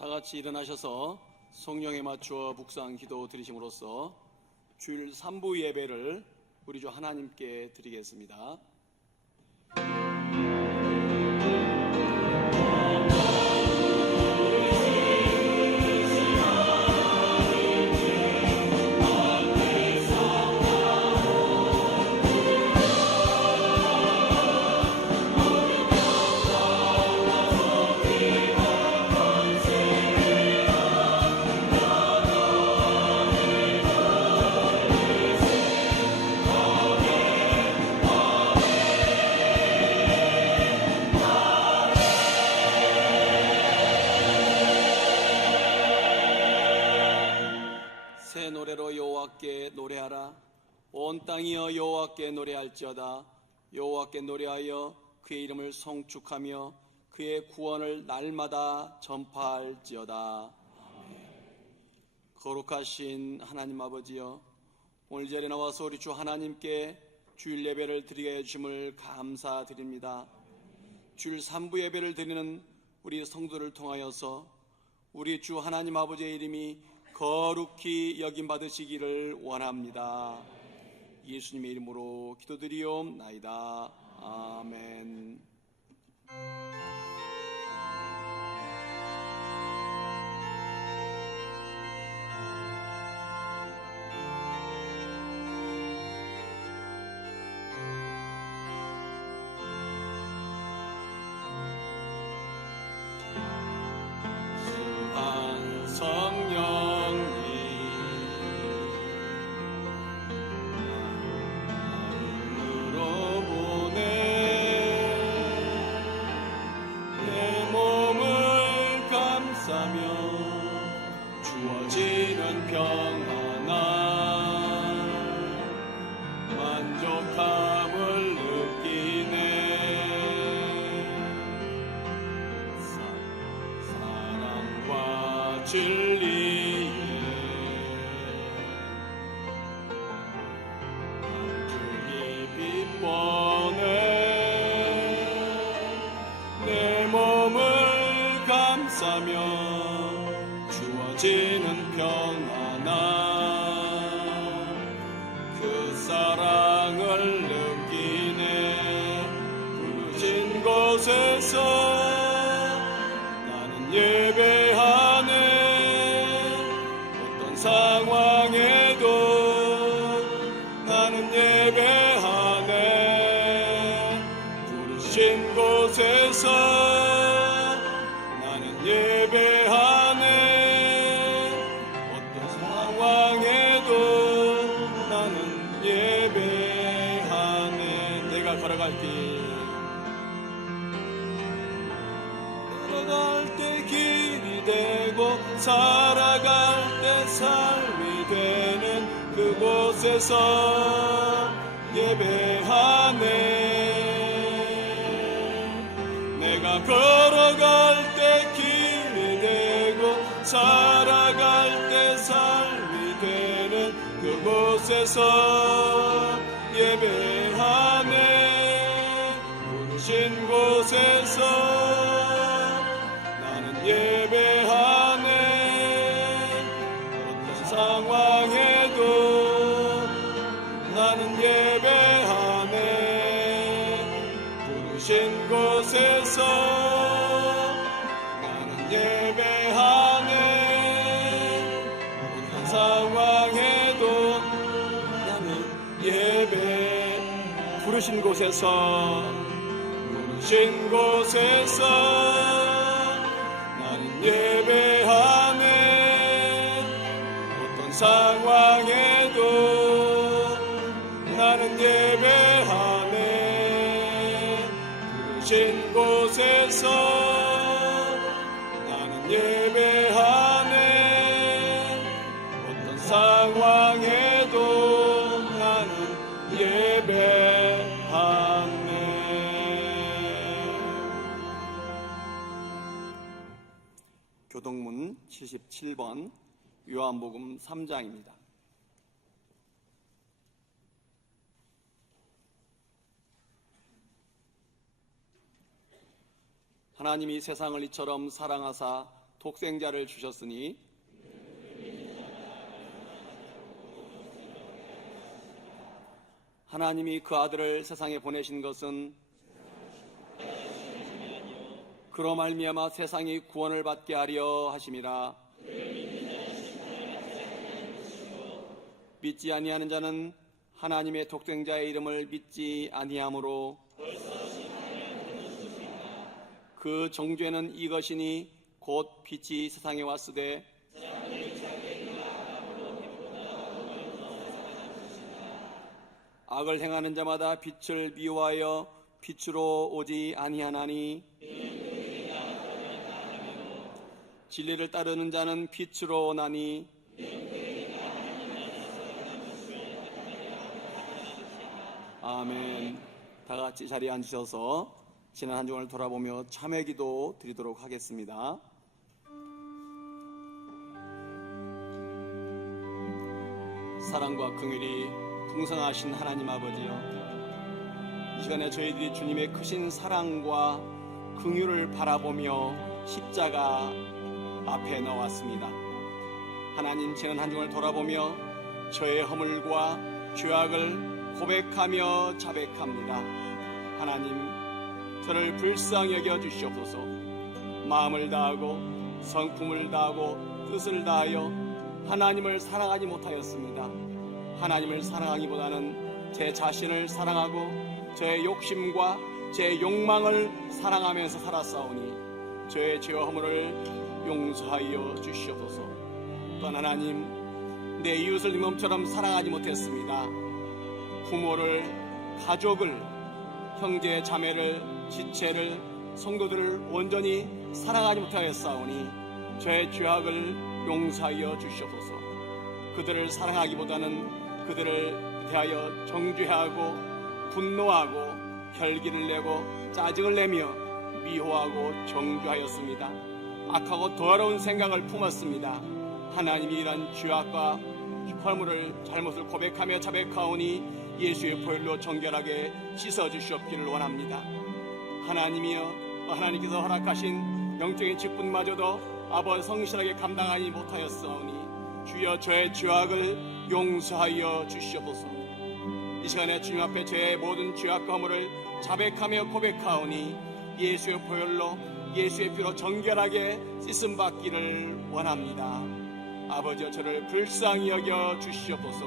다 같이 일어나셔서 성령에 맞추어 묵상 기도 드리심으로써 주일 3부 예배를 우리 주 하나님께 드리겠습니다. 새 노래로 여호와께 노래하라. 온 땅이여 여호와께 노래할지어다. 여호와께 노래하여 그의 이름을 송축하며 그의 구원을 날마다 전파할지어다. 거룩하신 하나님 아버지여, 오늘 이 자리에 나와서 우리 주 하나님께 주일 예배를 드리게 해주심을 감사드립니다. 주일 3부 예배를 드리는 우리 성도를 통하여서 우리 주 하나님 아버지의 이름이 거룩히 여김받으시기를 원합니다. 예수님의 이름으로 기도드리옵나이다. 아멘. 주어지는 평안함, 만족함을 느끼네. 사랑과 진리에 주의 빛 뻔해. 내 몸을 감싸며 주어지는 평안함, 그 사랑을 느끼네. 부르신 곳에서 나는 예배하네. 어떤 상황에도 나는 예배하네. 부르신 곳에서 나는 예배하네. 걸어갈 때 길이 되고 살아갈 때 삶이 되는 그곳에서 예배하네. 내가 걸어갈 때 길이 되고 살아갈 때 삶이 되는 그곳에서 예배하네. 부르신 곳에서 나는 예배하네. 어떤 상황에도 나는 예배하네. 부르신 곳에서 나는 예배하네. 어떤 상황에도 나는 예배. 부르신 곳에서 나는 예배하네. 어떤 상황에도 나는 예배하네. 부르신 곳에서 나는 예배하네. 어떤 상황에도 나는 예배하네. 교동문 77번 요한복음 3장입니다. 하나님이 세상을 이처럼 사랑하사 독생자를 주셨으니 하나님이 그 아들을 세상에 보내신 것은 그로 말미암아 세상이 구원을 받게 하려 하심이라. 믿지 아니하는 자는 하나님의 독생자의 이름을 믿지 아니하므로 그 정죄는 이것이니 곧 빛이 세상에 왔으되 악을 행하는 자마다 빛을 미워하여 빛으로 오지 아니하나니 진리를 따르는 자는 빛으로 오나니 아멘. 다 같이 자리에 앉으셔서 지난 한 주간을 돌아보며 참회 기도 드리도록 하겠습니다. 사랑과 긍휼이 풍성하신 하나님 아버지여, 이 시간에 저희들이 주님의 크신 사랑과 긍휼을 바라보며 십자가 앞에 나왔습니다. 하나님, 지난 한 주간을 돌아보며 저의 허물과 죄악을 고백하며 자백합니다. 하나님, 저를 불쌍히 여겨 주시옵소서. 마음을 다하고 성품을 다하고 뜻을 다하여 하나님을 사랑하지 못하였습니다. 하나님을 사랑하기보다는 제 자신을 사랑하고 저의 욕심과 제 욕망을 사랑하면서 살았사오니 저의 죄와 허물을 용서하여 주시옵소서. 또한 하나님, 내 이웃을 내 몸처럼 사랑하지 못했습니다. 부모를, 가족을, 형제, 자매를, 지체를, 성도들을 온전히 사랑하지 못하였사오니 저의 죄악을 용서하여 주시옵소서. 그들을 사랑하기보다는 그들을 대하여 정죄하고 분노하고 혈기를 내고 짜증을 내며 미워하고 정죄하였습니다. 악하고 더러운 생각을 품었습니다. 하나님이 이런 죄악과 허물을 잘못을 고백하며 자백하오니 예수의 보혈로 정결하게 씻어주시옵기를 원합니다. 하나님이여, 하나님께서 허락하신 영적인 직분마저도 아버지 성실하게 감당하지 못하였사오니 주여 저의 죄악을 용서하여 주시옵소서. 이 시간에 주님 앞에 저의 모든 죄악과 허물을 자백하며 고백하오니 예수의 보혈로 예수의 피로 정결하게 씻음 받기를 원합니다. 아버지여, 저를 불쌍히 여겨 주시옵소서.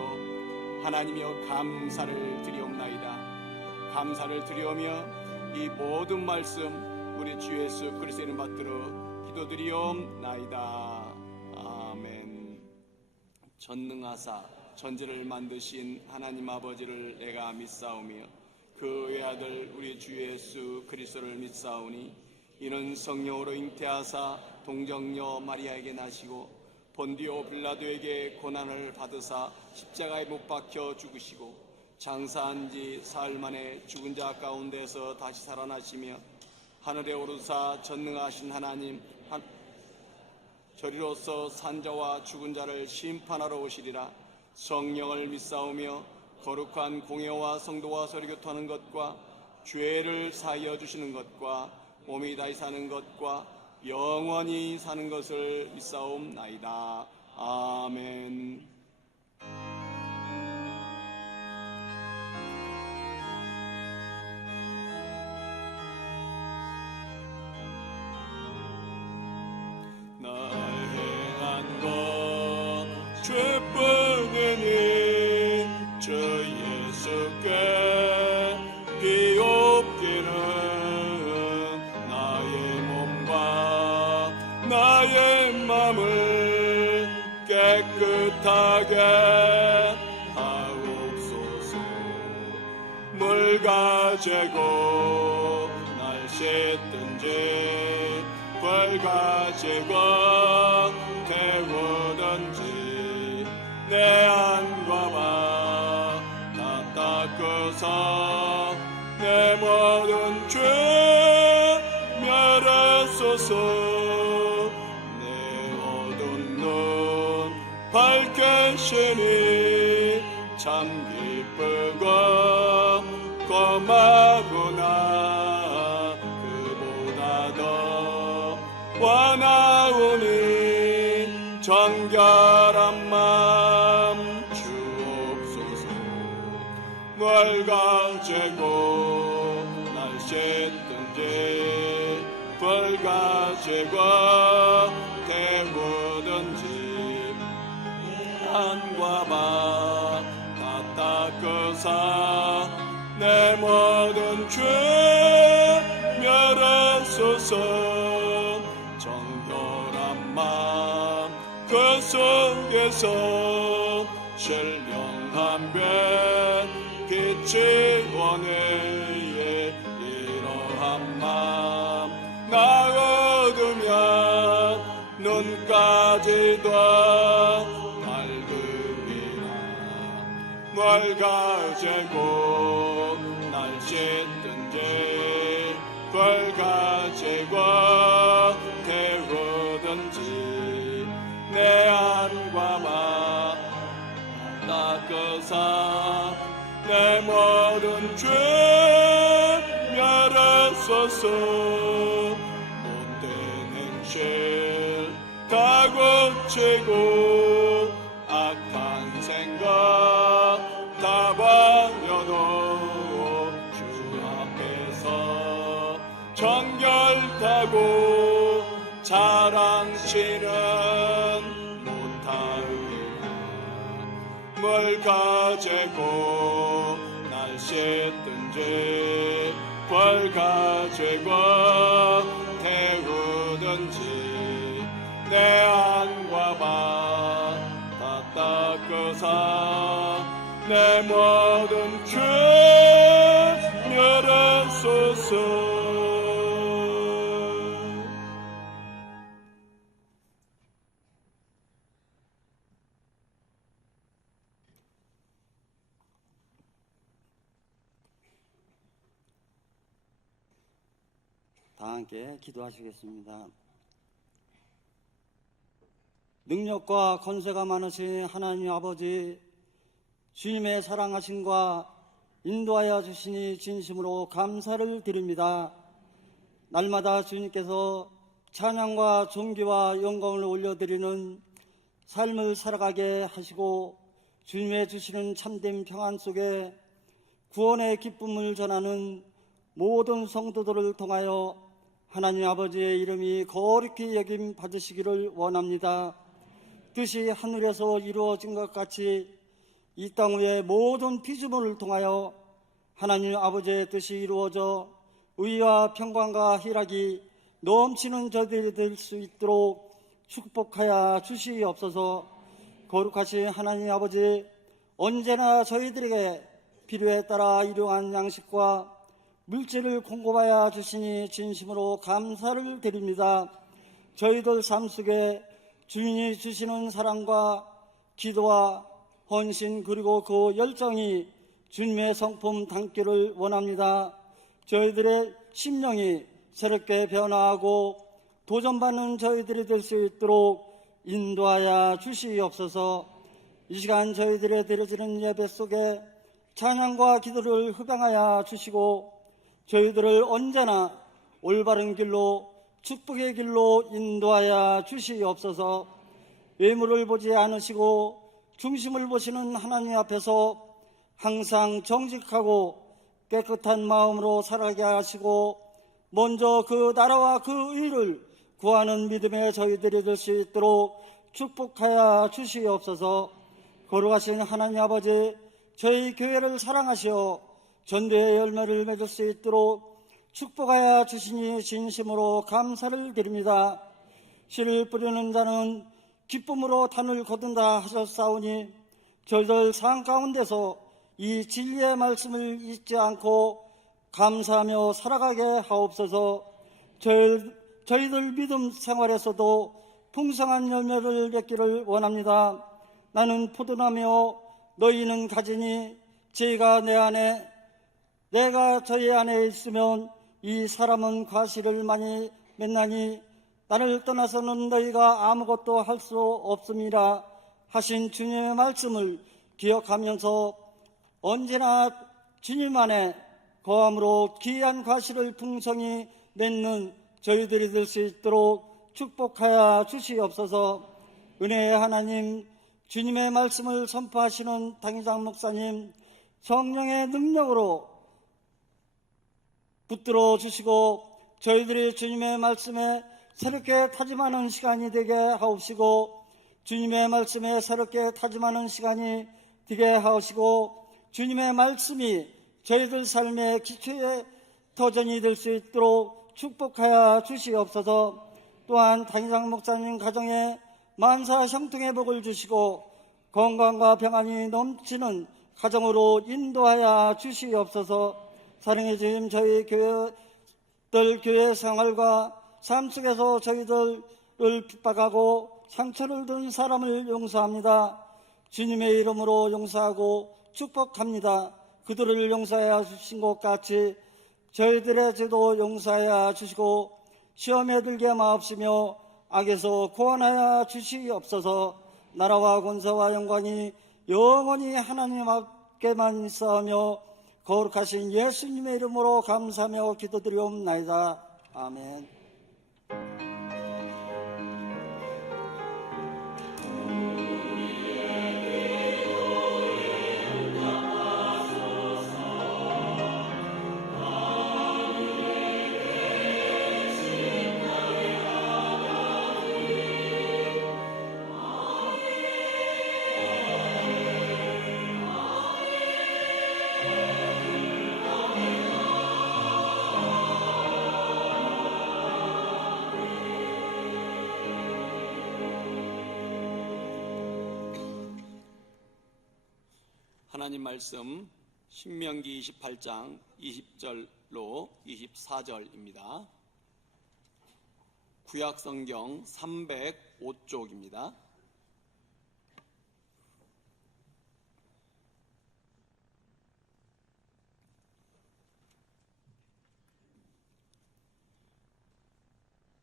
하나님이여, 감사를 드리옵나이다. 감사를 드리오며 이 모든 말씀 우리 주 예수 그리스도의 이름 받들어 기도드리옵나이다. 아멘. 전능하사 전지를 만드신 하나님 아버지를 내가 믿사오며 그 외아들 우리 주 예수 그리스도를 믿사오니 이는 성령으로 잉태하사 동정녀 마리아에게 나시고 본디오 빌라도에게 고난을 받으사 십자가에 못 박혀 죽으시고 장사한 지 사흘 만에 죽은 자 가운데서 다시 살아나시며 하늘에 오르사 전능하신 하나님 저리로서 산자와 죽은 자를 심판하러 오시리라. 성령을 믿사오며 거룩한 공예와 성도와 서로 교통하는 것과 죄를 사하여 주시는 것과 몸이 다시 사는 것과 영원히 사는 것을 믿사옵나이다. 아멘. 날 행한 것 죄뿐이니 저 예수께 비옵기는 나의 몸과 나의 맘을 깨끗하게 하옵소서. 물 가지고 날 씻든지 불 가지고 태우든지 내 안과 바 다 닦으사 내 모든 죄 멸하소서. 내 어두운 눈 밝히시니 참 기쁘고 고마구나. 그보다 더 원하오니 씻든지 불과 죄과 태우든지 한과 바 다 닦으사 내 모든 죄 멸하소서. 정결한 마음 그 속에서 신령한 빛 빛이 원해에 이러한 마음 나 얻으면 눈까지도 밝으리라. 널 가지고 날 씻든지 불가지고 태우든지 내 안과 마 닦으사 내 모든 죄 멸하소서. 못된 행실 다 고치고 악한 생각 다 버려도 주 앞에서 정결하고 자랑치는 못하리라. 뭘 가지고 날 씻든지 벌 가지고 태우든지 내 안과 바 다 닦으사 내 모든 죄 멸하소서. 다 함께 기도하시겠습니다. 능력과 권세가 많으신 하나님 아버지, 주님의 사랑하심과 인도하여 주시니 진심으로 감사를 드립니다. 날마다 주님께서 찬양과 존귀와 영광을 올려드리는 삶을 살아가게 하시고 주님의 주시는 참된 평안 속에 구원의 기쁨을 전하는 모든 성도들을 통하여 하나님 아버지의 이름이 거룩히 여김 받으시기를 원합니다. 뜻이 하늘에서 이루어진 것 같이 이 땅 위의 모든 피조물을 통하여 하나님 아버지의 뜻이 이루어져 의와 평강과 희락이 넘치는 저들이 될 수 있도록 축복하여 주시옵소서. 거룩하신 하나님 아버지, 언제나 저희들에게 필요에 따라 일용한 양식과 물질을 공급하여 주시니 진심으로 감사를 드립니다. 저희들 삶 속에 주인이 주시는 사랑과 기도와 헌신 그리고 그 열정이 주님의 성품 담기를 원합니다. 저희들의 심령이 새롭게 변화하고 도전받는 저희들이 될 수 있도록 인도하여 주시옵소서. 이 시간 저희들의 드려지는 예배 속에 찬양과 기도를 흡양하여 주시고 저희들을 언제나 올바른 길로 축복의 길로 인도하여 주시옵소서. 외모를 보지 않으시고 중심을 보시는 하나님 앞에서 항상 정직하고 깨끗한 마음으로 살아가게 하시고 먼저 그 나라와 그 의를 구하는 믿음의 저희들이 될 수 있도록 축복하여 주시옵소서. 거룩하신 하나님 아버지, 저희 교회를 사랑하시어 전도의 열매를 맺을 수 있도록 축복하여 주시니 진심으로 감사를 드립니다. 씨를 뿌리는 자는 기쁨으로 단을 거둔다 하셨사오니 저희들 삶 가운데서 이 진리의 말씀을 잊지 않고 감사하며 살아가게 하옵소서. 저희들 믿음 생활에서도 풍성한 열매를 맺기를 원합니다. 나는 포도나며 너희는 가지니 저희가 내 안에 내가 저희 안에 있으면 이 사람은 과실을 많이 맺나니 나를 떠나서는 너희가 아무것도 할 수 없습니다 하신 주님의 말씀을 기억하면서 언제나 주님 안에 거함으로 귀한 과실을 풍성히 맺는 저희들이 될 수 있도록 축복하여 주시옵소서. 은혜의 하나님, 주님의 말씀을 선포하시는 당회장 목사님, 성령의 능력으로 붙들어 주시고 저희들이 주님의 말씀에 새롭게 다짐하는 시간이 되게 하옵시고 주님의 말씀에 새롭게 다짐하는 시간이 되게 하옵시고 주님의 말씀이 저희들 삶의 기초의 터전이 될 수 있도록 축복하여 주시옵소서. 또한 당장 목사님 가정에 만사 형통의 복을 주시고 건강과 평안이 넘치는 가정으로 인도하여 주시옵소서. 사랑해 주님, 저희 교회 생활과 삶 속에서 저희들을 핍박하고 상처를 준 사람을 용서합니다. 주님의 이름으로 용서하고 축복합니다. 그들을 용서하여 주신 것 같이 저희들의 죄도 용서하여 주시고 시험에 들게 마옵시며 악에서 구원하여 주시옵소서. 나라와 권세와 영광이 영원히 하나님 앞께만 있사오며 거룩하신 예수님의 이름으로 감사하며 기도드리옵나이다. 아멘. 하나님 말씀 신명기 28장 20절로 24절입니다. 구약성경 305쪽입니다.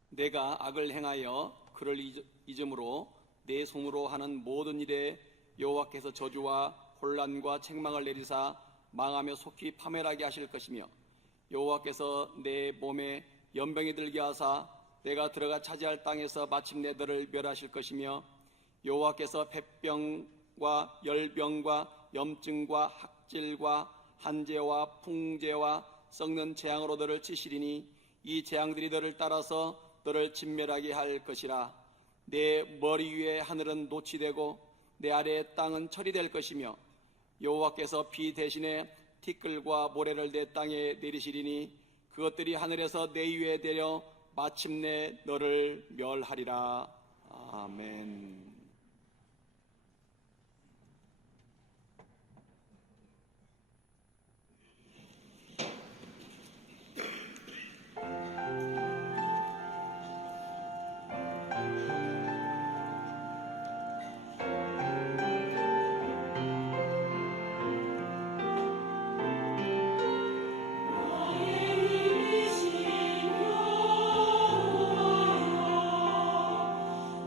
내가 악을 행하여 그를 잊음으로 내 손으로 하는 모든 일에 여호와께서 저주와 혼란과 책망을 내리사 망하며 속히 파멸하게 하실 것이며 여호와께서 내 몸에 연병이 들게 하사 내가 들어가 차지할 땅에서 마침내 너를 멸하실 것이며 여호와께서 폐병과 열병과 염증과 학질과 한재와 풍재와 썩는 재앙으로 너를 치시리니 이 재앙들이 너를 따라서 너를 진멸하게 할 것이라. 내 머리 위에 하늘은 노치 되고 내 아래의 땅은 철이 될 것이며 여호와께서 비 대신에 티끌과 모래를 내 땅에 내리시리니 그것들이 하늘에서 내 위에 내려 마침내 너를 멸하리라. 아멘.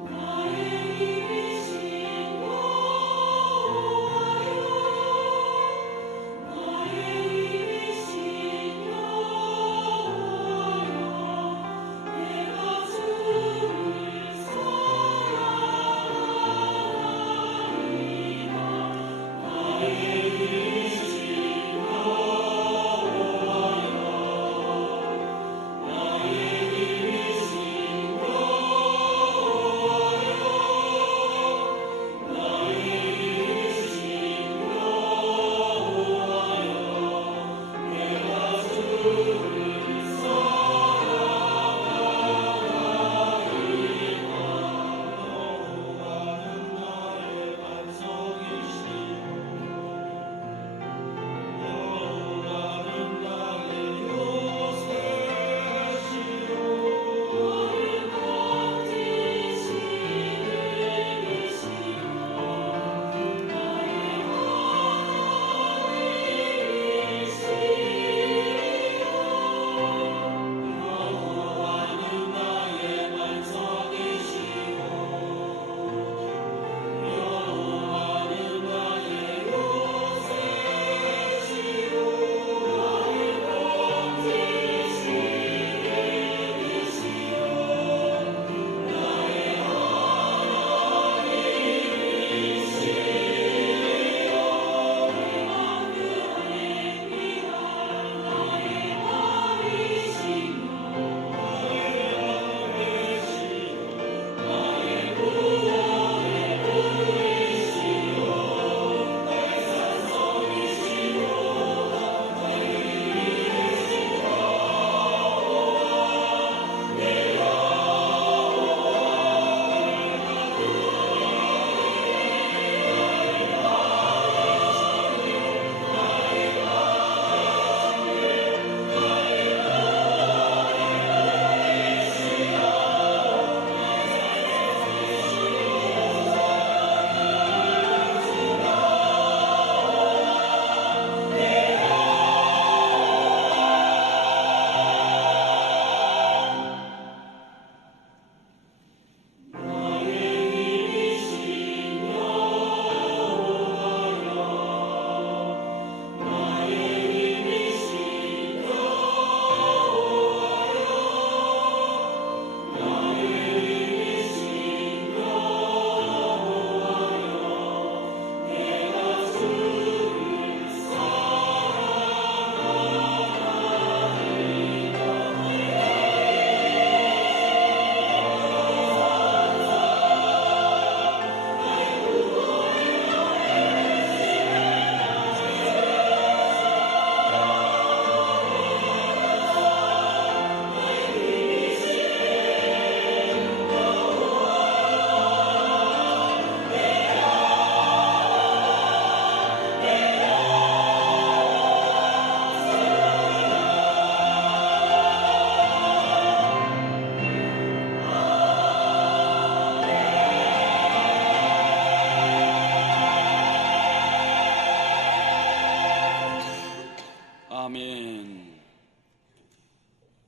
나의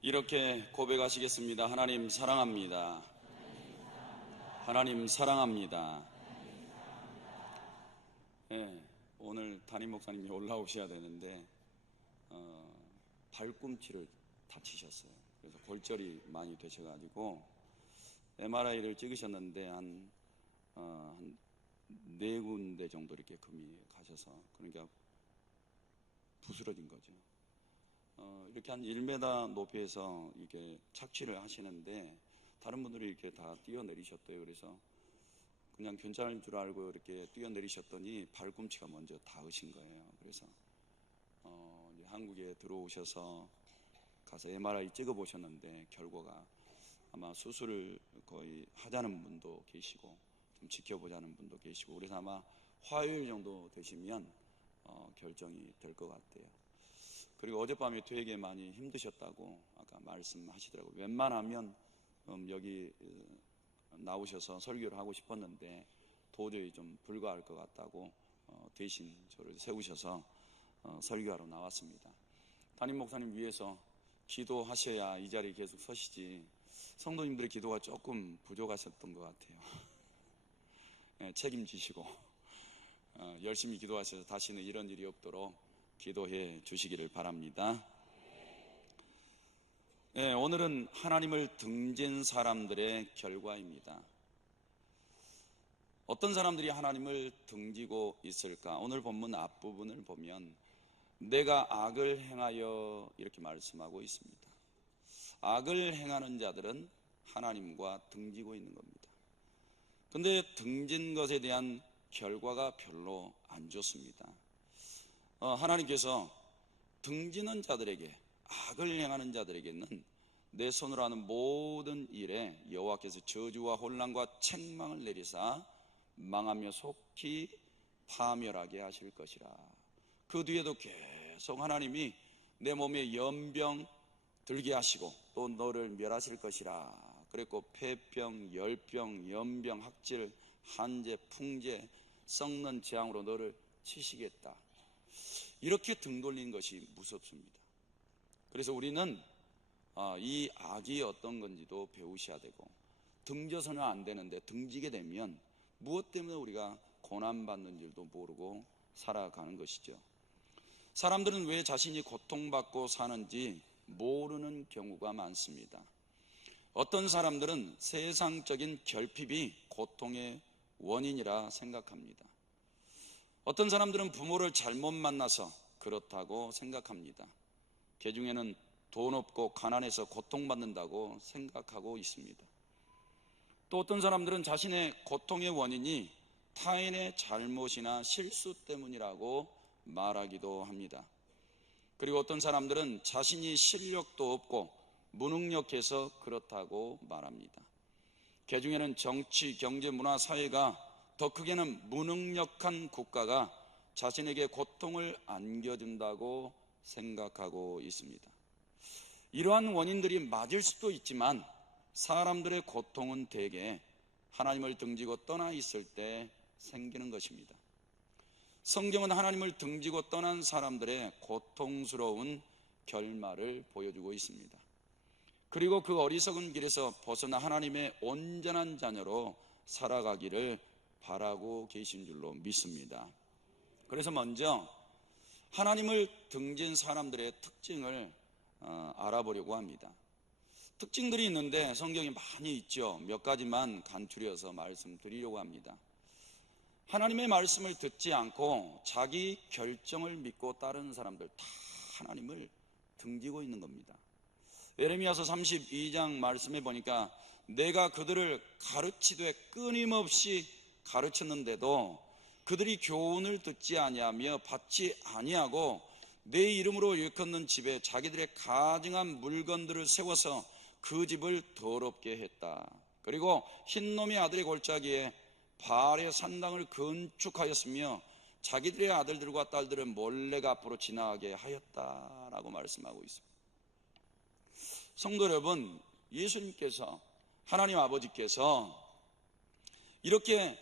이렇게 고백하시겠습니다. 하나님 사랑합니다. 하나님 사랑합니다. 네, 오늘 담임 목사님이 올라오셔야 되는데 발꿈치를 다치셨어요. 그래서 골절이 많이 되셔가지고 MRI를 찍으셨는데 한 4군데 정도 이렇게 금이 가셔서, 그러니까 부스러진 거죠. 이렇게 한 1m 높이에서 이렇게 착취를 하시는데 다른 분들이 이렇게 다 뛰어내리셨대요. 그래서 그냥 괜찮을 줄 알고 이렇게 뛰어내리셨더니 발꿈치가 먼저 닿으신 거예요. 그래서 이제 한국에 들어오셔서 가서 MRI 찍어보셨는데 결과가 아마 수술을 거의 하자는 분도 계시고 좀 지켜보자는 분도 계시고, 그래서 아마 화요일 정도 되시면 결정이 될 것 같아요. 그리고 어젯밤에 되게 많이 힘드셨다고 아까 말씀하시더라고요. 웬만하면 여기 나오셔서 설교를 하고 싶었는데 도저히 좀 불가할 것 같다고 대신 저를 세우셔서 설교하러 나왔습니다. 담임 목사님 위해서 기도하셔야 이 자리에 계속 서시지, 성도님들의 기도가 조금 부족하셨던 것 같아요. 네, 책임지시고 열심히 기도하셔서 다시는 이런 일이 없도록 기도해 주시기를 바랍니다. 네, 오늘은 하나님을 등진 사람들의 결과입니다. 어떤 사람들이 하나님을 등지고 있을까? 오늘 본문 앞부분을 보면 내가 악을 행하여 이렇게 말씀하고 있습니다. 악을 행하는 자들은 하나님과 등지고 있는 겁니다. 그런데 등진 것에 대한 결과가 별로 안 좋습니다. 하나님께서 등지는 자들에게, 악을 행하는 자들에게는 내 손으로 하는 모든 일에 여호와께서 저주와 혼란과 책망을 내리사 망하며 속히 파멸하게 하실 것이라. 그 뒤에도 계속 하나님이 내 몸에 연병 들게 하시고 또 너를 멸하실 것이라 그랬고, 폐병, 열병, 연병, 학질, 한재, 풍재, 썩는 재앙으로 너를 치시겠다. 이렇게 등 돌리는 것이 무섭습니다. 그래서 우리는 이 악이 어떤 건지도 배우셔야 되고, 등져서는 안 되는데 등지게 되면 무엇 때문에 우리가 고난받는 줄도 모르고 살아가는 것이죠. 사람들은 왜 자신이 고통받고 사는지 모르는 경우가 많습니다. 어떤 사람들은 세상적인 결핍이 고통의 원인이라 생각합니다. 어떤 사람들은 부모를 잘못 만나서 그렇다고 생각합니다. 그 중에는 돈 없고 가난해서 고통받는다고 생각하고 있습니다. 또 어떤 사람들은 자신의 고통의 원인이 타인의 잘못이나 실수 때문이라고 말하기도 합니다. 그리고 어떤 사람들은 자신이 실력도 없고 무능력해서 그렇다고 말합니다. 그 중에는 정치, 경제, 문화, 사회가, 더 크게는 무능력한 국가가 자신에게 고통을 안겨준다고 생각하고 있습니다. 이러한 원인들이 맞을 수도 있지만 사람들의 고통은 대개 하나님을 등지고 떠나 있을 때 생기는 것입니다. 성경은 하나님을 등지고 떠난 사람들의 고통스러운 결말을 보여주고 있습니다. 그리고 그 어리석은 길에서 벗어나 하나님의 온전한 자녀로 살아가기를 바라고 계신 줄로 믿습니다. 그래서 먼저 하나님을 등진 사람들의 특징을 알아보려고 합니다. 특징들이 있는데 성경에 많이 있죠. 몇 가지만 간추려서 말씀드리려고 합니다. 하나님의 말씀을 듣지 않고 자기 결정을 믿고 따르는 사람들 다 하나님을 등지고 있는 겁니다. 예레미야서 32장 말씀해 보니까 내가 그들을 가르치되 끊임없이 가르쳤는데도 그들이 교훈을 듣지 아니하며 받지 아니하고 내 이름으로 일컫는 집에 자기들의 가증한 물건들을 세워서 그 집을 더럽게 했다. 그리고 흰놈의 아들의 골짜기에 바알의 산당을 건축하였으며 자기들의 아들들과 딸들을 몰래 앞으로 지나가게 하였다라고 말씀하고 있습니다. 성도 여러분, 예수님께서, 하나님 아버지께서 이렇게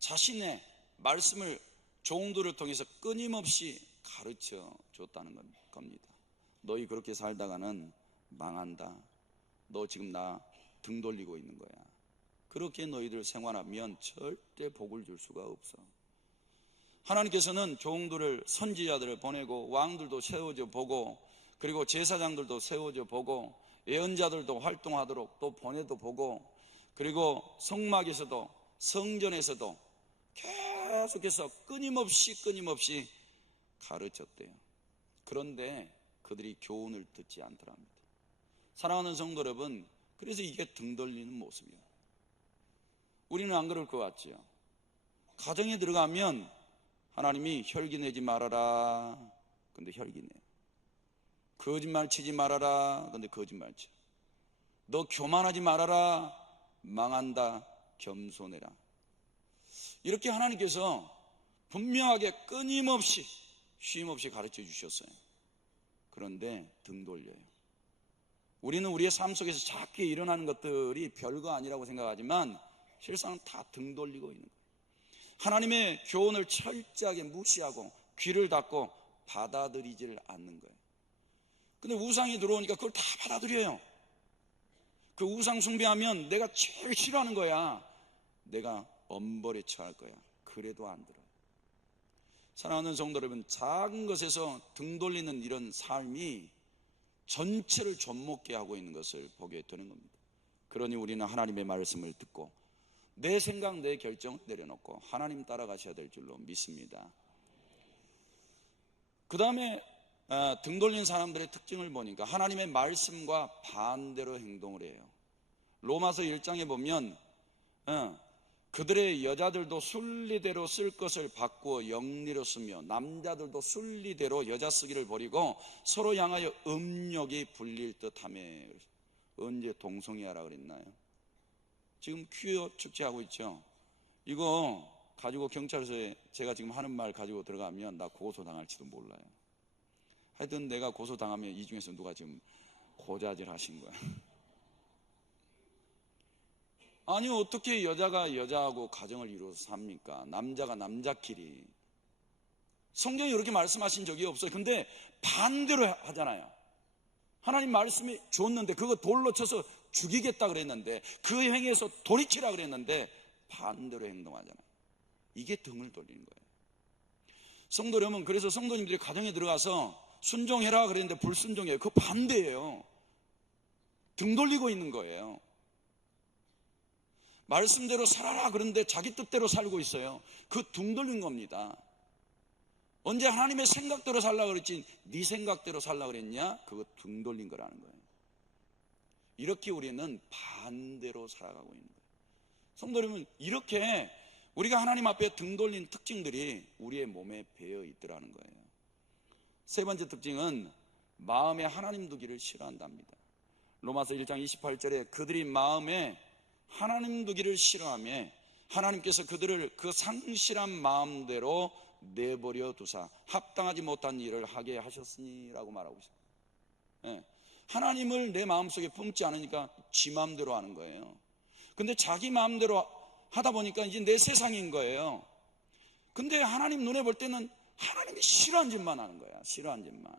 자신의 말씀을 종들을 통해서 끊임없이 가르쳐 줬다는 겁니다. 너희 그렇게 살다가는 망한다. 너 지금 나 등 돌리고 있는 거야. 그렇게 너희들 생활하면 절대 복을 줄 수가 없어. 하나님께서는 종들을, 선지자들을 보내고 왕들도 세워져 보고, 그리고 제사장들도 세워져 보고, 예언자들도 활동하도록 또 보내도 보고, 그리고 성막에서도 성전에서도 계속해서 끊임없이 가르쳤대요. 그런데 그들이 교훈을 듣지 않더랍니다. 사랑하는 성도 여러분, 그래서 이게 등 돌리는 모습이에요. 우리는 안 그럴 것 같지요. 가정에 들어가면 하나님이 혈기 내지 말아라. 근데 혈기 내. 거짓말 치지 말아라. 근데 거짓말 쳐. 너 교만하지 말아라. 망한다. 겸손해라. 이렇게 하나님께서 분명하게 끊임없이 쉼없이 가르쳐 주셨어요. 그런데 등 돌려요. 우리는 우리의 삶 속에서 작게 일어나는 것들이 별거 아니라고 생각하지만 실상 다 등 돌리고 있는 거예요. 하나님의 교훈을 철저하게 무시하고 귀를 닫고 받아들이질 않는 거예요. 근데 우상이 들어오니까 그걸 다 받아들여요. 그 우상 숭배하면 내가 제일 싫어하는 거야. 내가 엄벌에 처할 거야. 그래도 안 들어요. 사랑하는 성도 여러분, 작은 것에서 등 돌리는 이런 삶이 전체를 좀먹게 하고 있는 것을 보게 되는 겁니다. 그러니 우리는 하나님의 말씀을 듣고 내 생각, 내 결정을 내려놓고 하나님 따라가셔야 될 줄로 믿습니다. 그 다음에 등 돌린 사람들의 특징을 보니까 하나님의 말씀과 반대로 행동을 해요. 로마서 1장에 보면 그들의 여자들도 순리대로 쓸 것을 바꾸어 영리로 쓰며 남자들도 순리대로 여자 쓰기를 버리고 서로 향하여 음욕이 불릴 듯하며. 언제 동성애하라 그랬나요? 지금 퀴어 축제하고 있죠. 이거 가지고 경찰서에 제가 지금 하는 말 가지고 들어가면 나 고소당할지도 몰라요. 하여튼 내가 고소당하면 이 중에서 누가 지금 고자질 하신 거야. 아니 어떻게 여자가 여자하고 가정을 이루어서 삽니까? 남자가 남자끼리. 성경이 이렇게 말씀하신 적이 없어요. 근데 반대로 하잖아요. 하나님 말씀이 줬는데 그거 돌로 쳐서 죽이겠다 그랬는데 그 행위에서 돌이키라 그랬는데 반대로 행동하잖아요. 이게 등을 돌리는 거예요. 성도 여러분, 그래서 성도님들이 가정에 들어가서 순종해라 그랬는데 불순종해요. 그 반대예요. 등 돌리고 있는 거예요. 말씀대로 살아라 그런데 자기 뜻대로 살고 있어요. 그 등 돌린 겁니다. 언제 하나님의 생각대로 살라 그랬지 네 생각대로 살라 그랬냐? 그거 등 돌린 거라는 거예요. 이렇게 우리는 반대로 살아가고 있는 거예요. 성도 여러분, 이렇게 우리가 하나님 앞에 등 돌린 특징들이 우리의 몸에 배어 있더라는 거예요. 세 번째 특징은 마음에 하나님 두기를 싫어한답니다. 로마서 1장 28절에 그들이 마음에 하나님 두기를 싫어하며 하나님께서 그들을 그 상실한 마음대로 내버려 두사 합당하지 못한 일을 하게 하셨으니 라고 말하고 있어요. 하나님을 내 마음속에 품지 않으니까 지 마음대로 하는 거예요. 근데 자기 마음대로 하다 보니까 이제 내 세상인 거예요. 근데 하나님 눈에 볼 때는 하나님이 싫어한 짓만 하는 거야. 싫어한 짓만.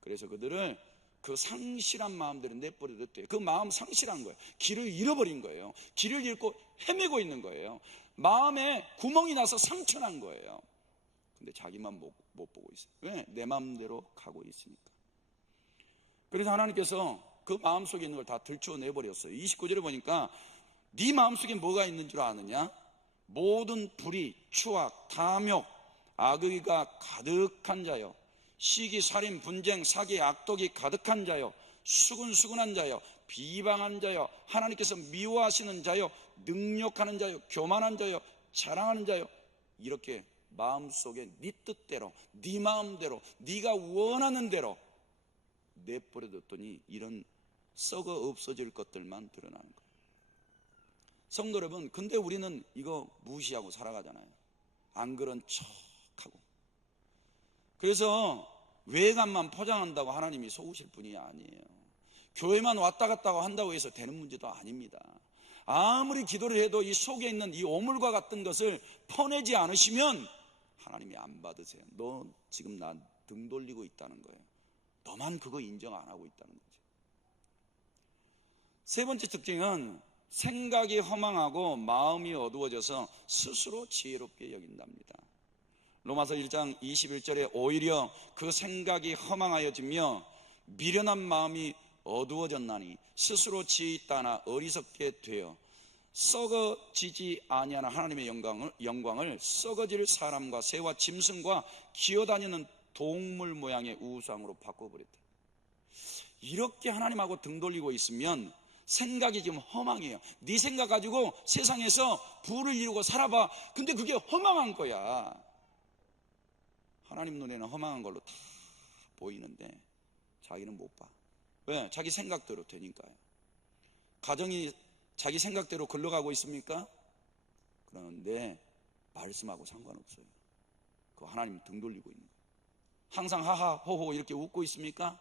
그래서 그들을 그 상실한 마음대로 내버려 뒀대요. 그 마음 상실한 거예요. 길을 잃어버린 거예요. 길을 잃고 헤매고 있는 거예요. 마음에 구멍이 나서 상처난 거예요. 근데 자기만 못 보고 있어요. 왜? 내 마음대로 가고 있으니까. 그래서 하나님께서 그 마음속에 있는 걸 다 들춰내버렸어요. 29절에 보니까 네 마음속에 뭐가 있는 줄 아느냐? 모든 불의, 추악, 탐욕, 악의가 가득한 자요, 시기, 살인, 분쟁, 사기, 악독이 가득한 자요, 수근수근한 자요, 비방한 자요, 하나님께서 미워하시는 자요, 능욕하는 자요, 교만한 자요, 자랑하는 자요. 이렇게 마음속에 네 뜻대로, 네 마음대로, 네가 원하는 대로 내버려뒀더니 이런 썩어 없어질 것들만 드러나는 거예요. 성도 여러분, 근데 우리는 이거 무시하고 살아가잖아요. 안 그런 척하고. 그래서 외관만 포장한다고 하나님이 속으실 분이 아니에요. 교회만 왔다 갔다 한다고 해서 되는 문제도 아닙니다. 아무리 기도를 해도 이 속에 있는 이 오물과 같은 것을 퍼내지 않으시면 하나님이 안 받으세요. 너 지금 나 등 돌리고 있다는 거예요. 너만 그거 인정 안 하고 있다는 거죠. 세 번째 특징은 생각이 허망하고 마음이 어두워져서 스스로 지혜롭게 여긴답니다. 로마서 1장 21절에 오히려 그 생각이 허망하여지며 미련한 마음이 어두워졌나니 스스로 지혜 있다나 어리석게 되어 썩어지지 아니하는 하나님의 영광을 썩어질 사람과 새와 짐승과 기어다니는 동물 모양의 우상으로 바꿔버렸다. 이렇게 하나님하고 등 돌리고 있으면 생각이 지금 허망해요. 네 생각 가지고 세상에서 부를 이루고 살아봐. 근데 그게 허망한 거야. 하나님 눈에는 허망한 걸로 다 보이는데 자기는 못 봐. 왜? 자기 생각대로 되니까요. 가정이 자기 생각대로 흘러가고 있습니까? 그러는데 말씀하고 상관없어요. 그거 하나님 등 돌리고 있는 거예요. 항상 하하 호호 이렇게 웃고 있습니까?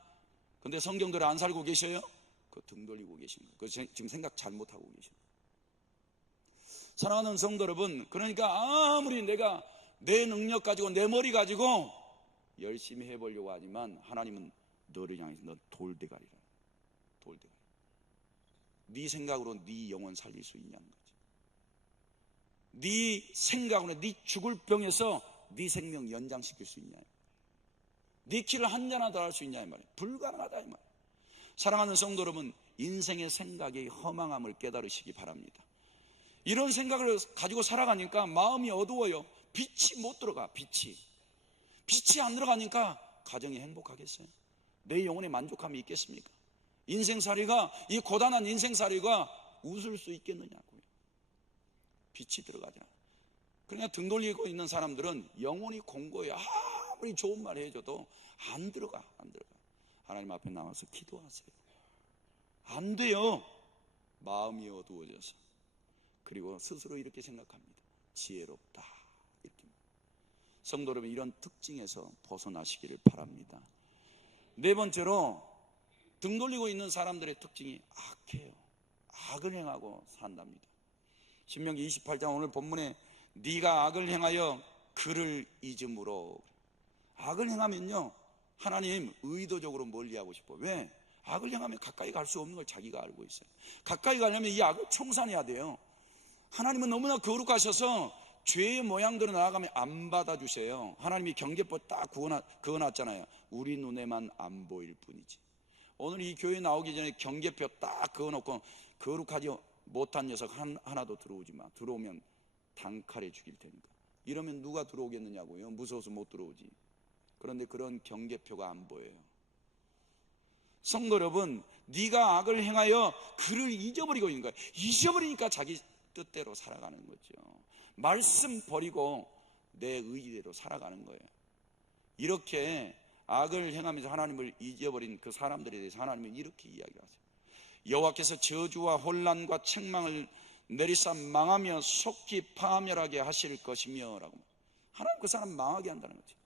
근데 성경대로 안 살고 계셔요? 그거 등 돌리고 계신 거예요. 그거 지금 생각 잘못하고 계신 거예요. 사랑하는 성도 여러분, 그러니까 아무리 내가 내 능력 가지고 내 머리 가지고 열심히 해보려고 하지만 하나님은 너를 향해서 넌 돌대가리라. 돌대가리. 네 생각으로 네 영혼 살릴 수 있냐는 거지. 네 생각으로 네 죽을 병에서 네 생명 연장시킬 수 있냐. 네 키를 한 잔 더 할 수 있냐 이 말이야. 불가능하다 이 말이야. 사랑하는 성도 여러분, 인생의 생각의 허망함을 깨달으시기 바랍니다. 이런 생각을 가지고 살아가니까 마음이 어두워요. 빛이 못 들어가. 빛이 안 들어가니까 가정이 행복하겠어요? 내 영혼에 만족함이 있겠습니까? 인생살이가, 이 고단한 인생살이가 웃을 수 있겠느냐고요. 빛이 들어가잖아. 그러니까 등 돌리고 있는 사람들은 영혼이 공고해요. 아무리 좋은 말 해줘도 안 들어가. 하나님 앞에 나와서 기도하세요. 안 돼요. 마음이 어두워져서. 그리고 스스로 이렇게 생각합니다. 지혜롭다. 이렇게. 성도 여러분, 이런 특징에서 벗어나시기를 바랍니다. 네 번째로, 등 돌리고 있는 사람들의 특징이 악해요. 악을 행하고 산답니다. 신명기 28장 오늘 본문에 네가 악을 행하여 그를 잊음으로. 악을 행하면요, 하나님 의도적으로 멀리하고 싶어. 왜? 악을 행하면 가까이 갈 수 없는 걸 자기가 알고 있어요. 가까이 가려면 이 악을 청산해야 돼요. 하나님은 너무나 거룩하셔서 죄의 모양대로 나아가면 안 받아주세요. 하나님이 경계법 딱 그어놨잖아요. 우리 눈에만 안 보일 뿐이지. 오늘 이 교회 나오기 전에 경계표 딱 그어놓고 거룩하지 못한 녀석 하나도 들어오지 마. 들어오면 단칼에 죽일 테니까. 이러면 누가 들어오겠느냐고요. 무서워서 못 들어오지. 그런데 그런 경계표가 안 보여요. 성도 여러분, 네가 악을 행하여 그를 잊어버리고 있는 거예요. 잊어버리니까 자기 뜻대로 살아가는 거죠. 말씀 버리고 내 의지대로 살아가는 거예요. 이렇게 악을 행하면서 하나님을 잊어버린 그 사람들에 대해서 하나님은 이렇게 이야기하세요. 여호와께서 저주와 혼란과 책망을 내리사 망하며 속히 파멸하게 하실 것이며 라고. 하나님 그 사람 망하게 한다는 거죠.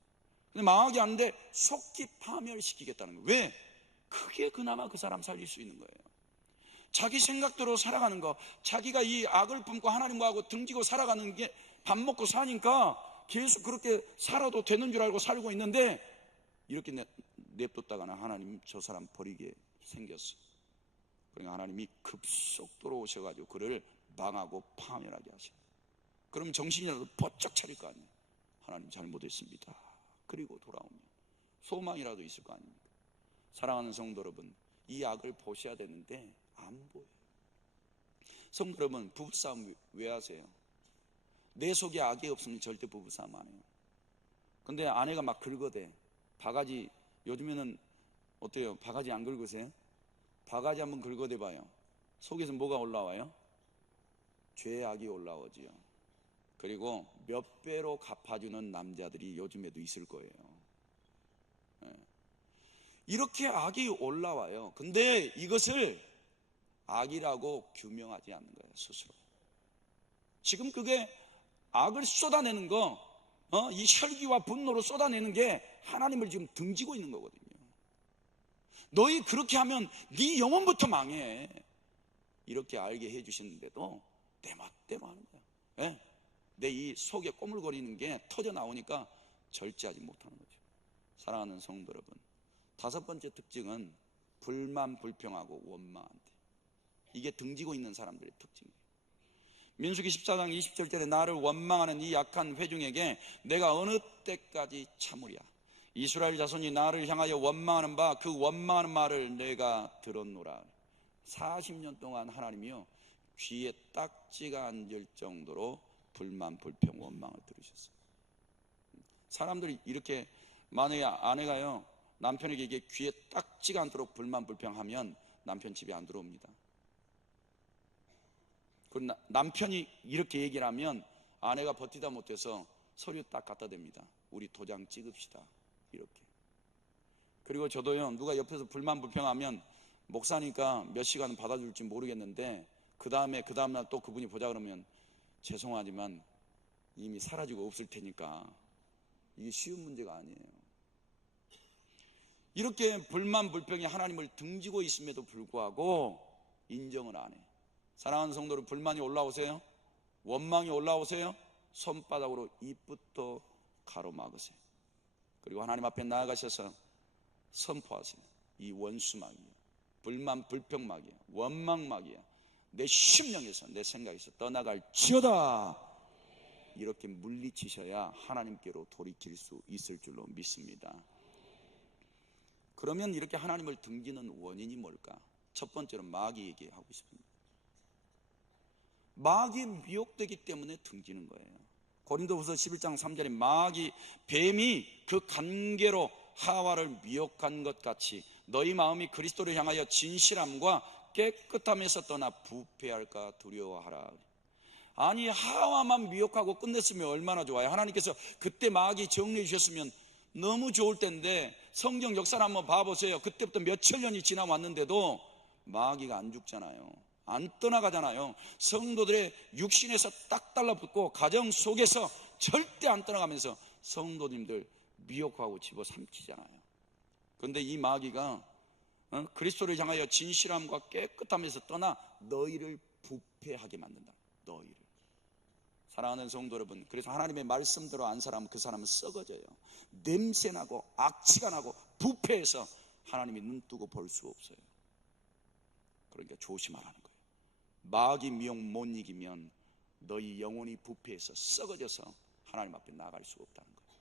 근데 망하게 하는데 속히 파멸시키겠다는 거예요. 왜? 그게 그나마 그 사람 살릴 수 있는 거예요. 자기 생각대로 살아가는 거, 자기가 이 악을 품고 하나님과하고 등지고 살아가는 게 밥 먹고 사니까 계속 그렇게 살아도 되는 줄 알고 살고 있는데 이렇게 냅뒀다가는 하나님 저 사람 버리게 생겼어. 그러니까 하나님이 급속도로 오셔가지고 그를 망하고 파멸하게 하셔요. 그럼 정신이라도 번쩍 차릴 거 아니에요. 하나님 잘못했습니다. 그리고 돌아오면 소망이라도 있을 거 아닙니까? 사랑하는 성도 여러분, 이 악을 보셔야 되는데 안 보여요. 성도 여러분, 부부싸움 왜 하세요? 내 속에 악이 없으면 절대 부부싸움 안 해요. 근데 아내가 막 긁어대. 바가지, 요즘에는 어때요? 바가지 안 긁으세요? 바가지 한번 긁어대봐요. 속에서 뭐가 올라와요? 죄악이 올라오지요. 그리고 몇 배로 갚아주는 남자들이 요즘에도 있을 거예요. 이렇게 악이 올라와요. 근데 이것을 악이라고 규명하지 않는 거예요, 스스로. 지금 그게 악을 쏟아내는 거, 이 혈기와 분노로 쏟아내는 게 하나님을 지금 등지고 있는 거거든요. 너희 그렇게 하면 네 영혼부터 망해. 이렇게 알게 해주시는데도 내 맛대로 하는 거야. 네? 내 이 속에 꼬물거리는 게 터져 나오니까 절제하지 못하는 거죠. 사랑하는 성도 여러분, 다섯 번째 특징은 불만 불평하고 원망한대. 이게 등지고 있는 사람들의 특징이에요. 민수기 14장 20절에 나를 원망하는 이 약한 회중에게 내가 어느 때까지 참으랴. 이스라엘 자손이 나를 향하여 원망하는 바 그 원망하는 말을 내가 들었노라. 40년 동안 하나님이요 귀에 딱지가 앉을 정도로 불만, 불평, 원망을 들으셨어요. 사람들이 이렇게, 만약에 아내가요 남편에게 이게 귀에 딱지가 않도록 불만, 불평하면 남편 집에 안 들어옵니다. 그리고 남편이 이렇게 얘기를 하면 아내가 버티다 못해서 서류 딱 갖다 댑니다. 우리 도장 찍읍시다. 이렇게. 그리고 저도요 누가 옆에서 불만, 불평하면 목사니까 몇 시간은 받아줄지 모르겠는데 그 다음날 또 그분이 보자 그러면 죄송하지만 이미 사라지고 없을 테니까 이게 쉬운 문제가 아니에요. 이렇게 불만, 불평이 하나님을 등지고 있음에도 불구하고 인정을 안 해. 사랑하는 성도들, 불만이 올라오세요? 원망이 올라오세요? 손바닥으로 입부터 가로막으세요. 그리고 하나님 앞에 나아가셔서 선포하세요. 이 원수막이야, 불만, 불평막이야, 원망막이야, 내 심령에서, 내 생각에서 떠나갈지어다. 이렇게 물리치셔야 하나님께로 돌이킬 수 있을 줄로 믿습니다. 그러면 이렇게 하나님을 등지는 원인이 뭘까? 첫 번째로 마귀 얘기하고 싶습니다. 마귀에 미혹되기 때문에 등지는 거예요. 고린도후서 11장 3절에 뱀이 그 관계로 하와를 미혹한 것 같이 너희 마음이 그리스도를 향하여 진실함과 깨끗함에서 떠나 부패할까 두려워하라. 아니, 하와만 미혹하고 끝냈으면 얼마나 좋아요. 하나님께서 그때 마귀 정리해 주셨으면 너무 좋을 텐데, 성경 역사를 한번 봐보세요. 그때부터 몇천 년이 지나왔는데도 마귀가 안 죽잖아요. 안 떠나가잖아요. 성도들의 육신에서 딱 달라붙고 가정 속에서 절대 안 떠나가면서 성도님들 미혹하고 집어삼키잖아요. 그런데 이 마귀가 그리스도를 향하여 진실함과 깨끗함에서 떠나 너희를 부패하게 만든다. 너희를. 사랑하는 성도 여러분, 그래서 하나님의 말씀대로 안 살아면 그 사람은 썩어져요. 냄새나고 악취가 나고 부패해서 하나님이 눈뜨고 볼 수 없어요. 그러니까 조심하라는 거예요. 마귀 미혹 못 이기면 너희 영혼이 부패해서 썩어져서 하나님 앞에 나갈 수 없다는 거예요.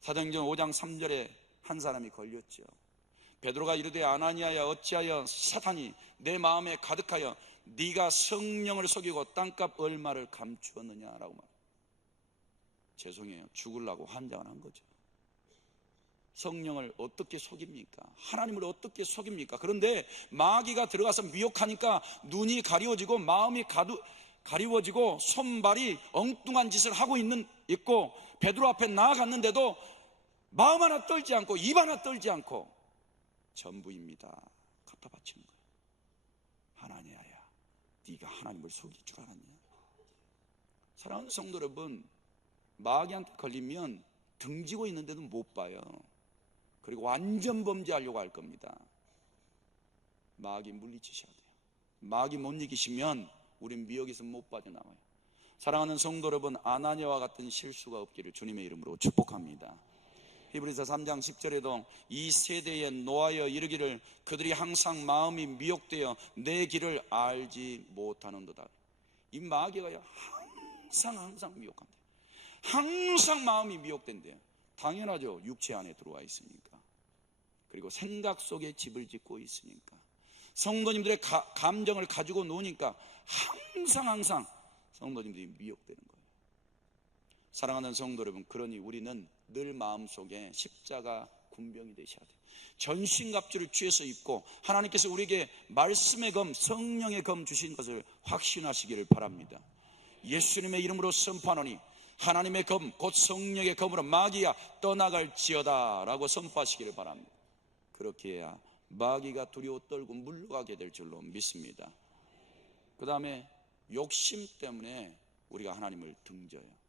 사도행전 5장 3절에 한 사람이 걸렸죠. 베드로가 이르되 아나니아야, 어찌하여 사탄이 내 마음에 가득하여 네가 성령을 속이고 땅값 얼마를 감추었느냐라고 말해요. 죄송해요, 죽으려고 환장을 한 거죠. 성령을 어떻게 속입니까? 하나님을 어떻게 속입니까? 그런데 마귀가 들어가서 미혹하니까 눈이 가리워지고 마음이 가리워지고 손발이 엉뚱한 짓을 하고 있고 베드로 앞에 나아갔는데도 마음 하나 떨지 않고 입 하나 떨지 않고 전부입니다 갖다 바치는 거예요. 하나니아야, 네가 하나님을 속일 줄 알았냐? 사랑하는 성도 여러분, 마귀한테 걸리면 등지고 있는데도 못 봐요. 그리고 완전 범죄하려고 할 겁니다. 마귀 물리치셔야 돼요. 마귀 못 이기시면 우린 미혹에서 못 빠져나와요. 사랑하는 성도 여러분, 아나니아와 같은 실수가 없기를 주님의 이름으로 축복합니다. 히브리서 3장 10절에도 이 세대에 노하여 이르기를 그들이 항상 마음이 미혹되어 내 길을 알지 못하는도다. 이 마귀가요 항상 미혹한대요. 항상 마음이 미혹된대요. 당연하죠. 육체 안에 들어와 있으니까. 그리고 생각 속에 집을 짓고 있으니까. 성도님들의 감정을 가지고 노니까 항상 성도님들이 미혹되는 거예요. 사랑하는 성도 여러분, 그러니 우리는 늘 마음속에 십자가 군병이 되셔야 돼요. 전신갑주를 취해서 입고 하나님께서 우리에게 말씀의 검, 성령의 검 주신 것을 확신하시기를 바랍니다. 예수님의 이름으로 선포하노니 하나님의 검, 곧 성령의 검으로 마귀야 떠나갈지어다 라고 선포하시기를 바랍니다. 그렇게 해야 마귀가 두려워 떨고 물러가게 될 줄로 믿습니다. 그 다음에 욕심 때문에 우리가 하나님을 등져요.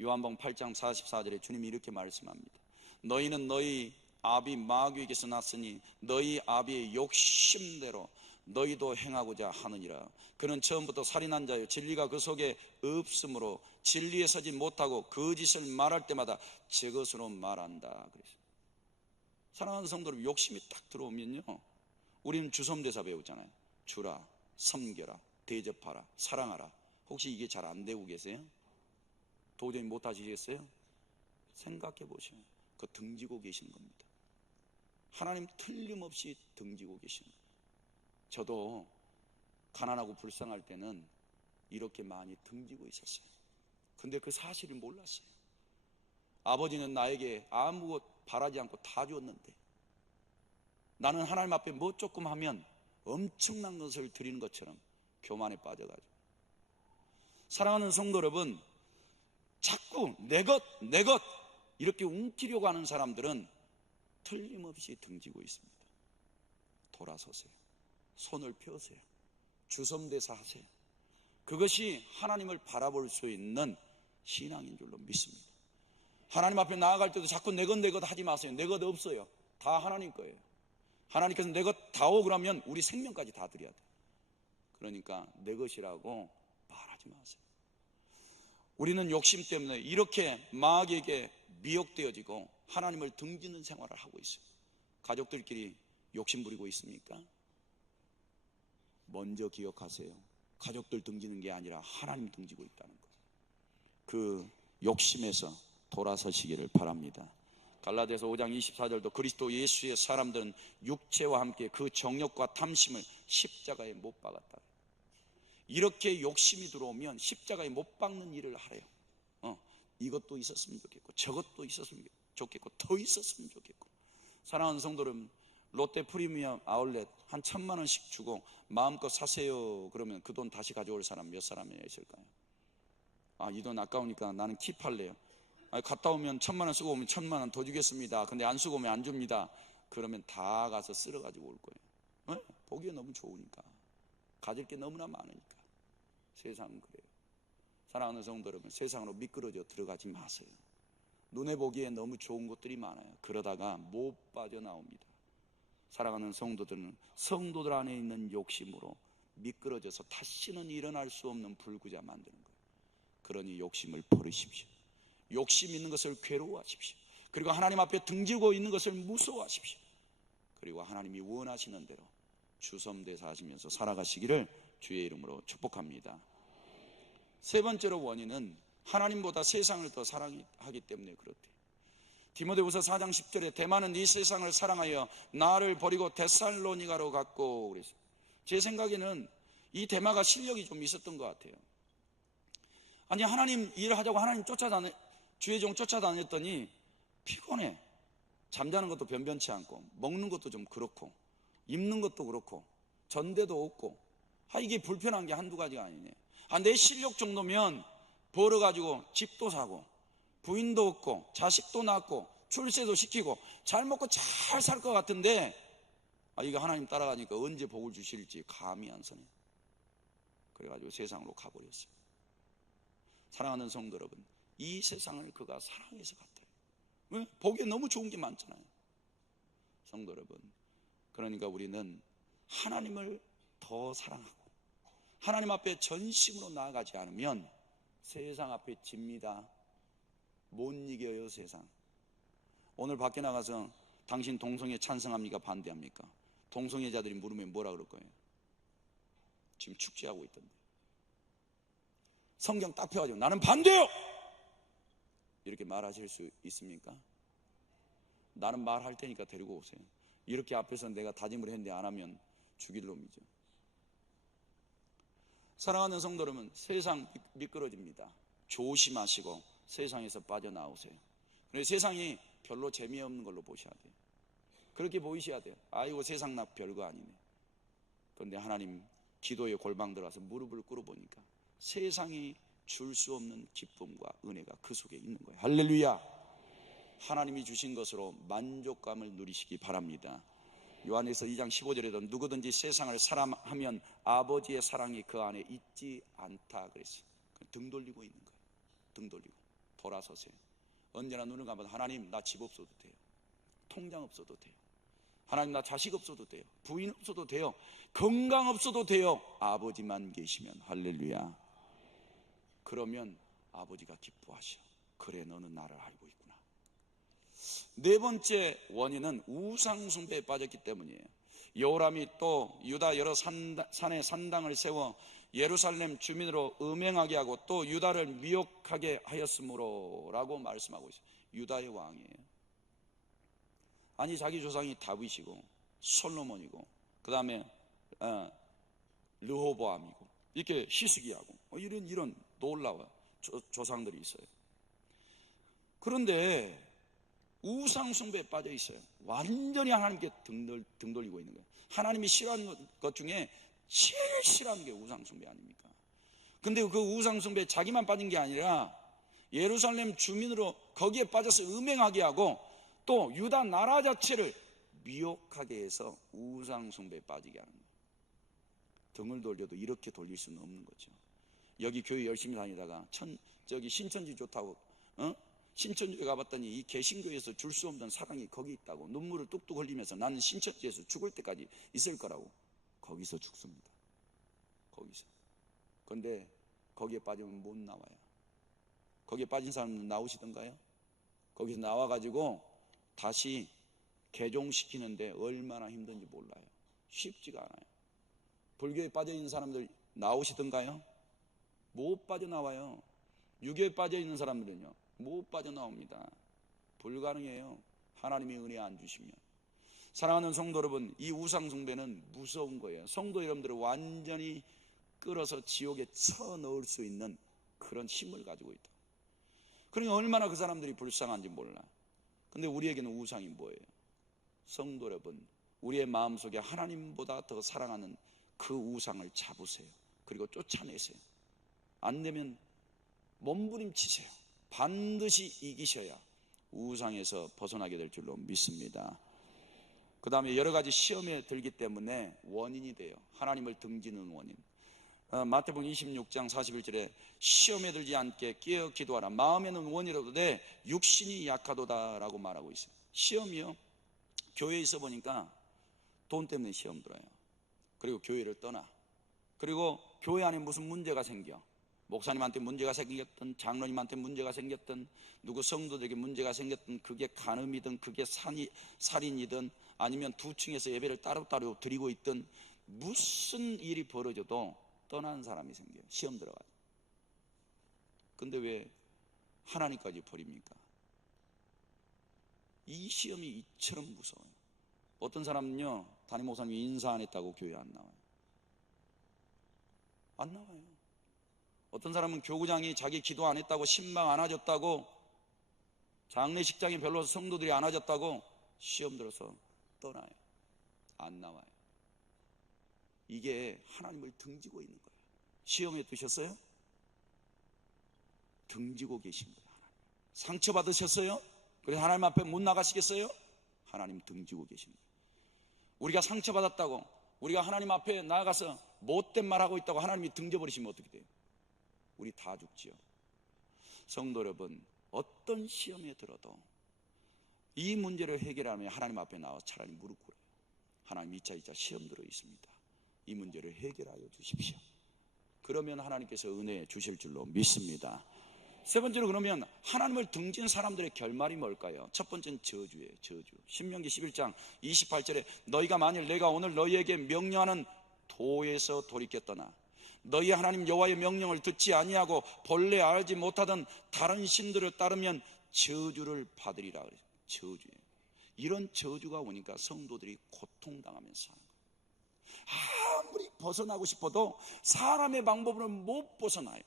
요한복음 8장 44절에 주님이 이렇게 말씀합니다. 너희는 너희 아비 마귀에게서 났으니 너희 아비의 욕심대로 너희도 행하고자 하느니라. 그는 처음부터 살인한 자요 진리가 그 속에 없으므로 진리에 서지 못하고 거짓을 말할 때마다 제 것으로 말한다. 그랬어요. 사랑하는 성도들, 욕심이 딱 들어오면요, 우리는 주섬대사 배우잖아요. 주라, 섬겨라, 대접하라, 사랑하라. 혹시 이게 잘 안 되고 계세요? 도저히 못 하시겠어요? 생각해 보시면 그 등지고 계시는 겁니다. 하나님 틀림없이 등지고 계시는 거예요. 저도 가난하고 불쌍할 때는 이렇게 많이 등지고 있었어요. 근데 그 사실을 몰랐어요. 아버지는 나에게 아무것 바라지 않고 다 줬는데 나는 하나님 앞에 뭐 조금 하면 엄청난 것을 드리는 것처럼 교만에 빠져가지고, 사랑하는 성도 여러분, 자꾸 내 것 이렇게 움키려고 하는 사람들은 틀림없이 등지고 있습니다. 돌아서세요. 손을 펴세요. 주섬대사 하세요. 그것이 하나님을 바라볼 수 있는 신앙인 줄로 믿습니다. 하나님 앞에 나아갈 때도 자꾸 내 것 하지 마세요. 내 것 없어요. 다 하나님 거예요. 하나님께서 내 것 다오 그러면 우리 생명까지 다 드려야 돼요. 그러니까 내 것이라고 말하지 마세요. 우리는 욕심 때문에 이렇게 마귀에게 미혹되어지고 하나님을 등지는 생활을 하고 있어요. 가족들끼리 욕심 부리고 있습니까? 먼저 기억하세요. 가족들 등지는 게 아니라 하나님 등지고 있다는 것. 그 욕심에서 돌아서시기를 바랍니다. 갈라디아서 5장 24절도 그리스도 예수의 사람들은 육체와 함께 그 정욕과 탐심을 십자가에 못 박았다. 이렇게 욕심이 들어오면 십자가에 못 박는 일을 하래요. 이것도 있었으면 좋겠고 저것도 있었으면 좋겠고 더 있었으면 좋겠고. 사랑하는 성도 여러분, 롯데 프리미엄 아울렛 한 1,000만 원씩 주고 마음껏 사세요 그러면 그 돈 다시 가져올 사람 몇 사람이나 있을까요? 이 돈 아까우니까 나는 킵할래요. 갔다 오면 1,000만 원 쓰고 오면 1,000만 원 더 주겠습니다. 근데 안 쓰고 오면 안 줍니다. 그러면 다 가서 쓸어 가지고 올 거예요. 보기에 너무 좋으니까, 가질 게 너무나 많으니까. 세상은 그래요. 사랑하는 성도 여러분, 세상으로 미끄러져 들어가지 마세요. 눈에 보기에 너무 좋은 것들이 많아요. 그러다가 못 빠져나옵니다. 사랑하는 성도들은 성도들 안에 있는 욕심으로 미끄러져서 다시는 일어날 수 없는 불구자 만드는 거예요. 그러니 욕심을 버리십시오. 욕심 있는 것을 괴로워하십시오. 그리고 하나님 앞에 등지고 있는 것을 무서워하십시오. 그리고 하나님이 원하시는 대로 주섬대사하시면서 살아가시기를 주의 이름으로 축복합니다. 세 번째로 원인은 하나님보다 세상을 더 사랑하기 때문에 그렇대요. 디모데후서 4장 10절에 대만은 이 세상을 사랑하여 나를 버리고 데살로니가로 갔고 그랬어요. 제 생각에는 이 대마가 실력이 좀 있었던 것 같아요. 아니, 하나님 일하자고 하나님 주의 종 쫓아다녔더니 피곤해. 잠자는 것도 변변치 않고 먹는 것도 좀 그렇고 입는 것도 그렇고 전대도 없고 이게 불편한 게 한두 가지가 아니네. 내 실력 정도면 벌어가지고 집도 사고 부인도 없고 자식도 낳고 출세도 시키고 잘 먹고 잘 살 것 같은데 이거 하나님 따라가니까 언제 복을 주실지 감이 안 서네. 그래가지고 세상으로 가버렸어요. 사랑하는 성도 여러분, 이 세상을 그가 사랑해서 갔대요. 보기에 너무 좋은 게 많잖아요. 성도 여러분, 그러니까 우리는 하나님을 더 사랑하고 하나님 앞에 전심으로 나아가지 않으면 세상 앞에 집니다. 못 이겨요, 세상. 오늘 밖에 나가서 당신 동성애 찬성합니까? 반대합니까? 동성애자들이 물으면 뭐라 그럴 거예요? 지금 축제하고 있던데. 성경 딱 펴가지고 나는 반대요! 이렇게 말하실 수 있습니까? 나는 말할 테니까 데리고 오세요. 이렇게 앞에서 내가 다짐을 했는데 안 하면 죽일 놈이죠. 사랑하는 성도 여러분, 세상 미끄러집니다. 조심하시고 세상에서 빠져나오세요. 세상이 별로 재미없는 걸로 보셔야 돼요. 그렇게 보이셔야 돼요. 아이고, 세상 나 별거 아니네. 그런데 하나님 기도에 골방 들어가서 무릎을 꿇어보니까 세상이 줄 수 없는 기쁨과 은혜가 그 속에 있는 거예요. 할렐루야. 하나님이 주신 것으로 만족감을 누리시기 바랍니다. 요한에서 2장 15절에도 누구든지 세상을 사랑하면 아버지의 사랑이 그 안에 있지 않다 그랬어요. 등 돌리고 있는 거예요. 등 돌리고. 돌아서세요. 언제나 눈을 감아도 하나님, 나 집 없어도 돼요. 통장 없어도 돼요. 하나님, 나 자식 없어도 돼요. 부인 없어도 돼요. 건강 없어도 돼요. 아버지만 계시면. 할렐루야. 그러면 아버지가 기뻐하셔. 그래, 너는 나를 알고 있구나. 네 번째 원인은 우상 숭배에 빠졌기 때문이에요. 여호람이 또 유다 여러 산에 산당을 세워 예루살렘 주민으로 음행하게 하고 또 유다를 미혹하게 하였으므로 라고 말씀하고 있어요. 유다의 왕이에요. 아니 자기 조상이 다윗이고 솔로몬이고 그 다음에 르호보암이고 이렇게 히스기야고 이런 놀라운 조상들이 있어요. 그런데 우상 숭배에 빠져 있어요. 완전히 하나님께 등 돌리고 있는 거예요. 하나님이 싫어하는 것 중에 제일 싫어하는 게 우상 숭배 아닙니까? 근데 그 우상 숭배에 자기만 빠진 게 아니라 예루살렘 주민으로 거기에 빠져서 음행하게 하고 또 유다 나라 자체를 미혹하게 해서 우상 숭배에 빠지게 하는 거예요. 등을 돌려도 이렇게 돌릴 수는 없는 거죠. 여기 교회 열심히 다니다가 저기 신천지 좋다고 신천지에 가봤더니 이 개신교에서 줄 수 없는 사랑이 거기 있다고 눈물을 뚝뚝 흘리면서 나는 신천지에서 죽을 때까지 있을 거라고 거기서 죽습니다. 거기서. 그런데 거기에 빠지면 못 나와요. 거기에 빠진 사람은 나오시던가요? 거기서 나와가지고 다시 개종시키는데 얼마나 힘든지 몰라요. 쉽지가 않아요. 불교에 빠져있는 사람들 나오시던가요? 못 빠져나와요. 유교에 빠져있는 사람들은요 못 빠져나옵니다. 불가능해요. 하나님이 은혜 안 주시면. 사랑하는 성도 여러분, 이 우상숭배는 무서운 거예요. 성도 여러분들을 완전히 끌어서 지옥에 쳐넣을 수 있는 그런 힘을 가지고 있다. 그러니까 얼마나 그 사람들이 불쌍한지 몰라. 근데 우리에게는 우상이 뭐예요? 성도 여러분, 우리의 마음속에 하나님보다 더 사랑하는 그 우상을 잡으세요. 그리고 쫓아내세요. 안 되면 몸부림치세요. 반드시 이기셔야 우상에서 벗어나게 될 줄로 믿습니다. 그 다음에 여러 가지 시험에 들기 때문에 원인이 돼요. 하나님을 등지는 원인. 마태복음 26장 41절에 시험에 들지 않게 깨어 기도하라. 마음에는 원이라도 돼 육신이 약하도다 라고 말하고 있어요. 시험이요, 교회에 있어 보니까 돈 때문에 시험 들어요. 그리고 교회를 떠나. 그리고 교회 안에 무슨 문제가 생겨. 목사님한테 문제가 생겼든 장로님한테 문제가 생겼든 누구 성도들에게 문제가 생겼든 그게 간음이든 그게 살인이든 아니면 두 층에서 예배를 따로따로 드리고 있든 무슨 일이 벌어져도 떠나는 사람이 생겨요. 시험 들어가요. 근데 왜 하나님까지 버립니까? 이 시험이 이처럼 무서워요. 어떤 사람은요 담임 목사님이 인사 안 했다고 교회 안 나와요. 안 나와요. 어떤 사람은 교구장이 자기 기도 안 했다고 신방 안 하셨다고 장례식장에 별로 성도들이 안 하셨다고 시험 들어서 떠나요. 안 나와요. 이게 하나님을 등지고 있는 거예요. 시험에 드셨어요? 등지고 계신 거예요. 하나님. 상처 받으셨어요? 그래서 하나님 앞에 못 나가시겠어요? 하나님 등지고 계신 거예요. 우리가 상처 받았다고 우리가 하나님 앞에 나아가서 못된 말하고 있다고 하나님이 등져버리시면 어떻게 돼요? 우리 다 죽지요. 성도 여러분, 어떤 시험에 들어도 이 문제를 해결하면 하나님 앞에 나와 차라리 무릎 꿇어요. 하나님 이차 시험 들어 있습니다. 이 문제를 해결하여 주십시오. 그러면 하나님께서 은혜 주실 줄로 믿습니다. 세 번째로 그러면 하나님을 등진 사람들의 결말이 뭘까요? 첫 번째는 저주예요. 저주. 신명기 11장 28절에 너희가 만일 내가 오늘 너희에게 명령하는 도에서 돌이켜 떠나 너희 하나님 여호와의 명령을 듣지 아니하고 본래 알지 못하던 다른 신들을 따르면 저주를 받으리라 그래요. 저주예요. 이런 저주가 오니까 성도들이 고통당하면서 사는 거예요. 아무리 벗어나고 싶어도 사람의 방법으로는 못 벗어나요.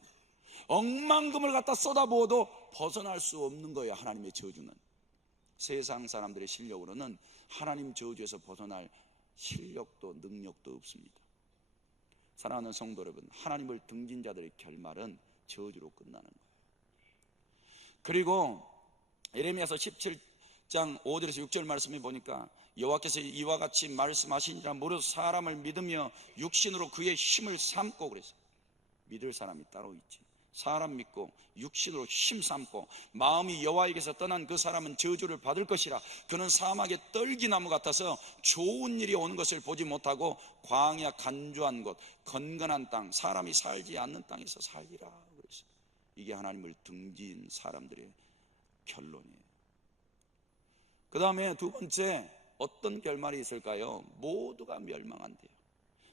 억만금을 갖다 쏟아부어도 벗어날 수 없는 거예요. 하나님의 저주는. 세상 사람들의 실력으로는 하나님 저주에서 벗어날 실력도 능력도 없습니다. 사랑하는 성도 여러분, 하나님을 등진 자들의 결말은 저주로 끝나는 거예요. 그리고 예레미야서 17장 5절에서 6절 말씀해 보니까 여호와께서 이와 같이 말씀하시니라 무릇 사람을 믿으며 육신으로 그의 힘을 삼고 그랬어요. 믿을 사람이 따로 있지. 사람 믿고 육신으로 힘 삼고 마음이 여호와에게서 떠난 그 사람은 저주를 받을 것이라. 그는 사막의 떨기나무 같아서 좋은 일이 오는 것을 보지 못하고 광야 간주한 곳 건건한 땅 사람이 살지 않는 땅에서 살리라 그랬어요. 이게 하나님을 등진 사람들의 결론이에요. 그 다음에 두 번째 어떤 결말이 있을까요? 모두가 멸망한대요.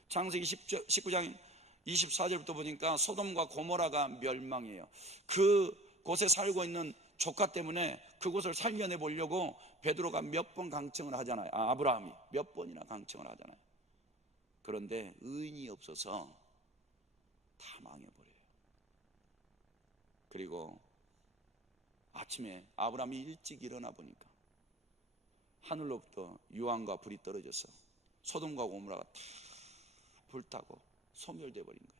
창세기 19장 24절부터 보니까 소돔과 고모라가 멸망해요. 그곳에 살고 있는 조카 때문에 그곳을 살려내 보려고 베드로가 몇 번 강청을 하잖아요. 아브라함이 몇 번이나 강청을 하잖아요. 그런데 의인이 없어서 다 망해버려요. 그리고 아침에 아브라함이 일찍 일어나 보니까 하늘로부터 유황과 불이 떨어져서 소돔과 고모라가 다 불타고 소멸돼 버린 거예요.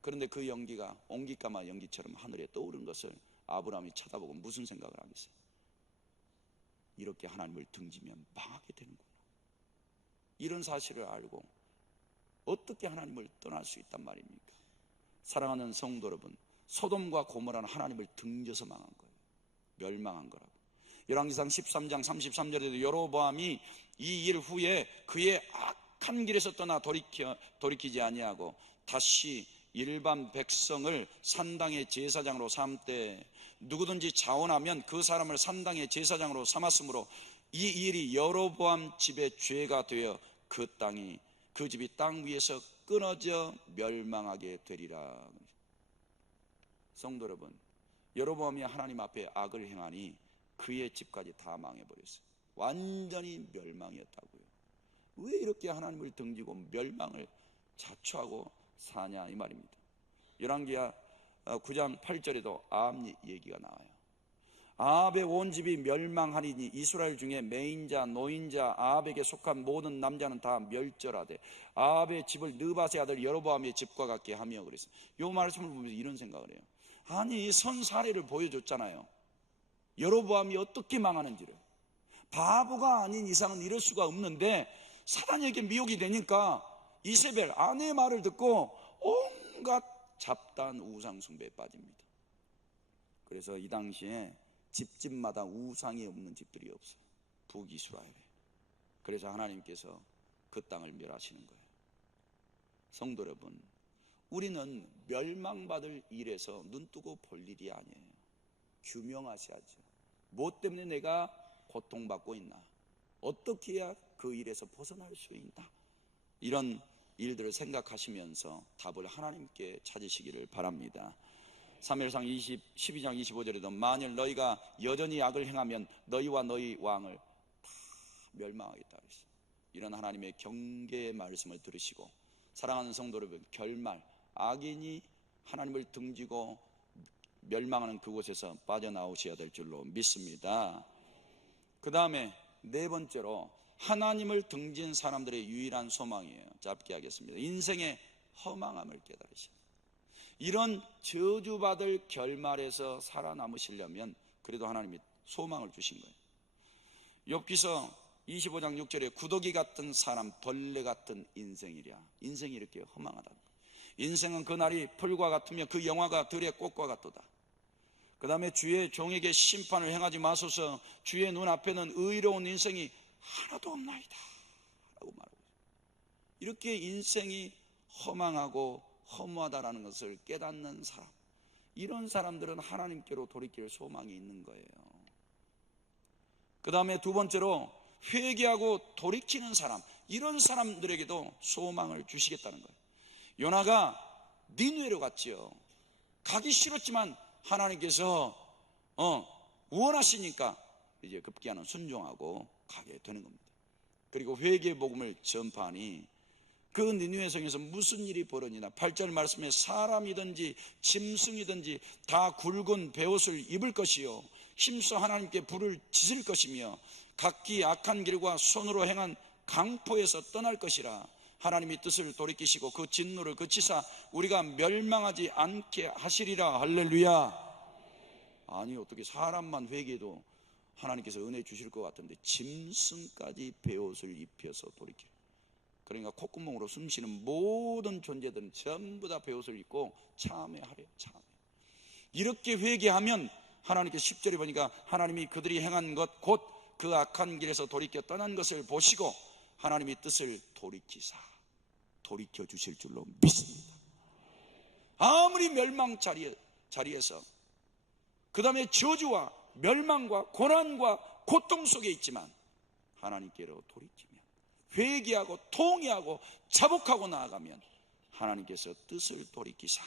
그런데 그 연기가 옹기까마 연기처럼 하늘에 떠오른 것을 아브라함이 쳐다보고 무슨 생각을 하겠어요? 이렇게 하나님을 등지면 망하게 되는구나. 이런 사실을 알고 어떻게 하나님을 떠날 수 있단 말입니까? 사랑하는 성도 여러분, 소돔과 고모라는 하나님을 등져서 망한 거예요. 멸망한 거라고. 열왕기상 13장 33절에도 여로보암이 이 일 후에 그의 악한 길에서 떠나 돌이키지 아니하고 다시 일반 백성을 산당의 제사장으로 삼되 누구든지 자원하면 그 사람을 산당의 제사장으로 삼았으므로 이 일이 여로보암 집의 죄가 되어 그 땅이 그 집이 땅 위에서 끊어져 멸망하게 되리라. 성도 여러분, 여로보암이 하나님 앞에 악을 행하니 그의 집까지 다 망해버렸어요. 완전히 멸망이었다고요. 왜 이렇게 하나님을 등지고 멸망을 자초하고 사냐 이 말입니다. 열왕기하 9장 8절에도 아합 얘기가 나와요. 아합의 온 집이 멸망하리니 이스라엘 중에 매인자 노인자 아합에게 속한 모든 남자는 다 멸절하되 아합의 집을 느밧의 아들 여로보암의 집과 같게 하며 그랬어요. 이 말씀을 보면서 이런 생각을 해요. 아니 선 사례를 보여줬잖아요. 여로보암이 어떻게 망하는지를. 바보가 아닌 이상은 이럴 수가 없는데 사단에게 미혹이 되니까 이세벨 아내의 말을 듣고 온갖 잡다한 우상 숭배에 빠집니다. 그래서 이 당시에 집집마다 우상이 없는 집들이 없어요. 북이스라엘에. 그래서 하나님께서 그 땅을 멸하시는 거예요. 성도 여러분, 우리는 멸망받을 일에서 눈뜨고 볼 일이 아니에요. 규명하셔야죠. 무엇 때문에 내가 고통받고 있나? 어떻게 해야 그 일에서 벗어날 수 있나? 이런 일들을 생각하시면서 답을 하나님께 찾으시기를 바랍니다. 사무엘상 12장 25절에도 만일 너희가 여전히 악을 행하면 너희와 너희 왕을 다 멸망하겠다 그랬어요. 이런 하나님의 경계의 말씀을 들으시고 사랑하는 성도 여러분, 결말 악인이 하나님을 등지고 멸망하는 그곳에서 빠져나오셔야 될 줄로 믿습니다. 그 다음에 네 번째로 하나님을 등진 사람들의 유일한 소망이에요. 짧게 하겠습니다. 인생의 허망함을 깨달으시는, 이런 저주받을 결말에서 살아남으시려면 그래도 하나님이 소망을 주신 거예요. 욥기서 25장 6절에 구더기 같은 사람 벌레 같은 인생이랴. 인생이 이렇게 허망하다. 인생은 그날이 풀과 같으며 그 영화가 들의 꽃과 같도다. 그 다음에 주의 종에게 심판을 행하지 마소서. 주의 눈앞에는 의로운 인생이 하나도 없나이다 라고 말하고 있어요. 이렇게 인생이 허망하고 허무하다라는 것을 깨닫는 사람, 이런 사람들은 하나님께로 돌이킬 소망이 있는 거예요. 그 다음에 두 번째로 회개하고 돌이키는 사람, 이런 사람들에게도 소망을 주시겠다는 거예요. 요나가 니느웨로 갔지요. 가기 싫었지만 하나님께서 원하시니까 이제 급기야는 순종하고 가게 되는 겁니다. 그리고 회개의 복음을 전파하니 그 니느웨 성에서 무슨 일이 벌어지나 8절 말씀에 사람이든지 짐승이든지 다 굵은 베옷을 입을 것이요 힘써 하나님께 불을 지질 것이며 각기 악한 길과 손으로 행한 강포에서 떠날 것이라. 하나님이 뜻을 돌이키시고 그 진노를 그치사 우리가 멸망하지 않게 하시리라. 할렐루야. 아니 어떻게 사람만 회개해도 하나님께서 은혜 주실 것 같은데 짐승까지 베옷을 입혀서 돌이키라. 그러니까 콧구멍으로 숨쉬는 모든 존재들은 전부 다 베옷을 입고 참회하래요. 참회. 이렇게 회개하면 하나님께서 10절에 보니까 하나님이 그들이 행한 것 곧 그 악한 길에서 돌이켜 떠난 것을 보시고 하나님이 뜻을 돌이켜 주실 줄로 믿습니다. 아무리 멸망 자리에서 그 다음에 저주와 멸망과 고난과 고통 속에 있지만 하나님께로 돌이키면, 회개하고 통회하고 자복하고 나아가면 하나님께서 뜻을 돌이키사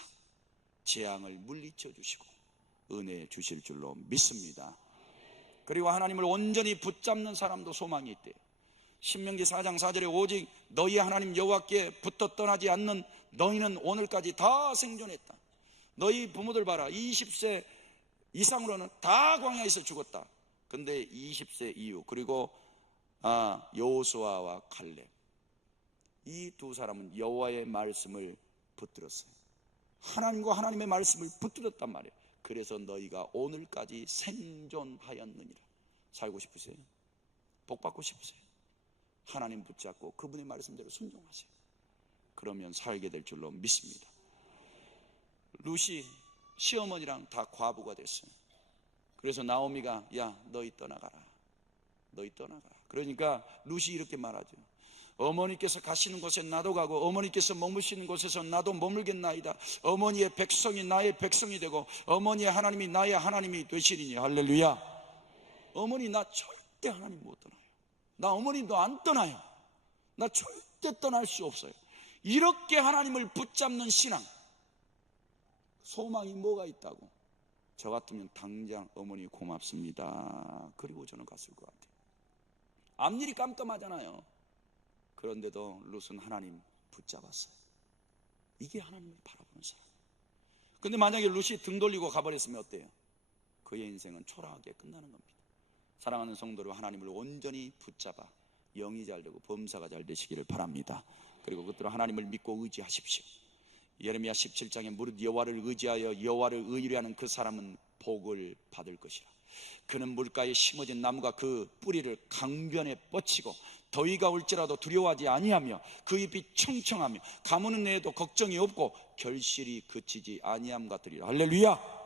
재앙을 물리쳐 주시고 은혜 주실 줄로 믿습니다. 그리고 하나님을 온전히 붙잡는 사람도 소망이 있대요. 신명기 4장 4절에 오직 너희 하나님 여호와께 붙어 떠나지 않는 너희는 오늘까지 다 생존했다. 너희 부모들 봐라, 20세 이상으로는 다 광야에서 죽었다. 근데 20세 이후, 그리고 여호수아와 칼렙, 이 두 사람은 여호와의 말씀을 붙들었어요. 하나님과 하나님의 말씀을 붙들었단 말이에요. 그래서 너희가 오늘까지 생존하였느니라. 살고 싶으세요? 복 받고 싶으세요? 하나님 붙잡고 그분의 말씀대로 순종하세요. 그러면 살게 될 줄로 믿습니다. 룻이 시어머니랑 다 과부가 됐어요. 그래서 나오미가 야 너희 떠나가라, 너희 떠나가라. 그러니까 룻이 이렇게 말하죠. 어머니께서 가시는 곳에 나도 가고 어머니께서 머무시는 곳에서 나도 머물겠나이다. 어머니의 백성이 나의 백성이 되고 어머니의 하나님이 나의 하나님이 되시리니. 할렐루야. 어머니 나 절대 하나님 못 떠나요. 나 어머님도 안 떠나요. 나 절대 떠날 수 없어요. 이렇게 하나님을 붙잡는 신앙, 소망이 뭐가 있다고? 저 같으면 당장 어머니 고맙습니다, 그리고 저는 갔을 것 같아요. 앞일이 깜깜하잖아요. 그런데도 룻은 하나님 붙잡았어요. 이게 하나님을 바라보는 사람. 근데 만약에 룻이 등 돌리고 가버렸으면 어때요? 그의 인생은 초라하게 끝나는 겁니다. 사랑하는 성도를 하나님을 온전히 붙잡아 영이 잘 되고 범사가 잘 되시기를 바랍니다. 그리고 그때로 하나님을 믿고 의지하십시오. 예레미야 17장에 무릇 여호와를 의지하여 여호와를 의뢰 하는 그 사람은 복을 받을 것이라. 그는 물가에 심어진 나무가 그 뿌리를 강변에 뻗치고 더위가 올지라도 두려워하지 아니하며 그 잎이 청청하며 가무는 내에도 걱정이 없고 결실이 그치지 아니함 같으리라. 할렐루야.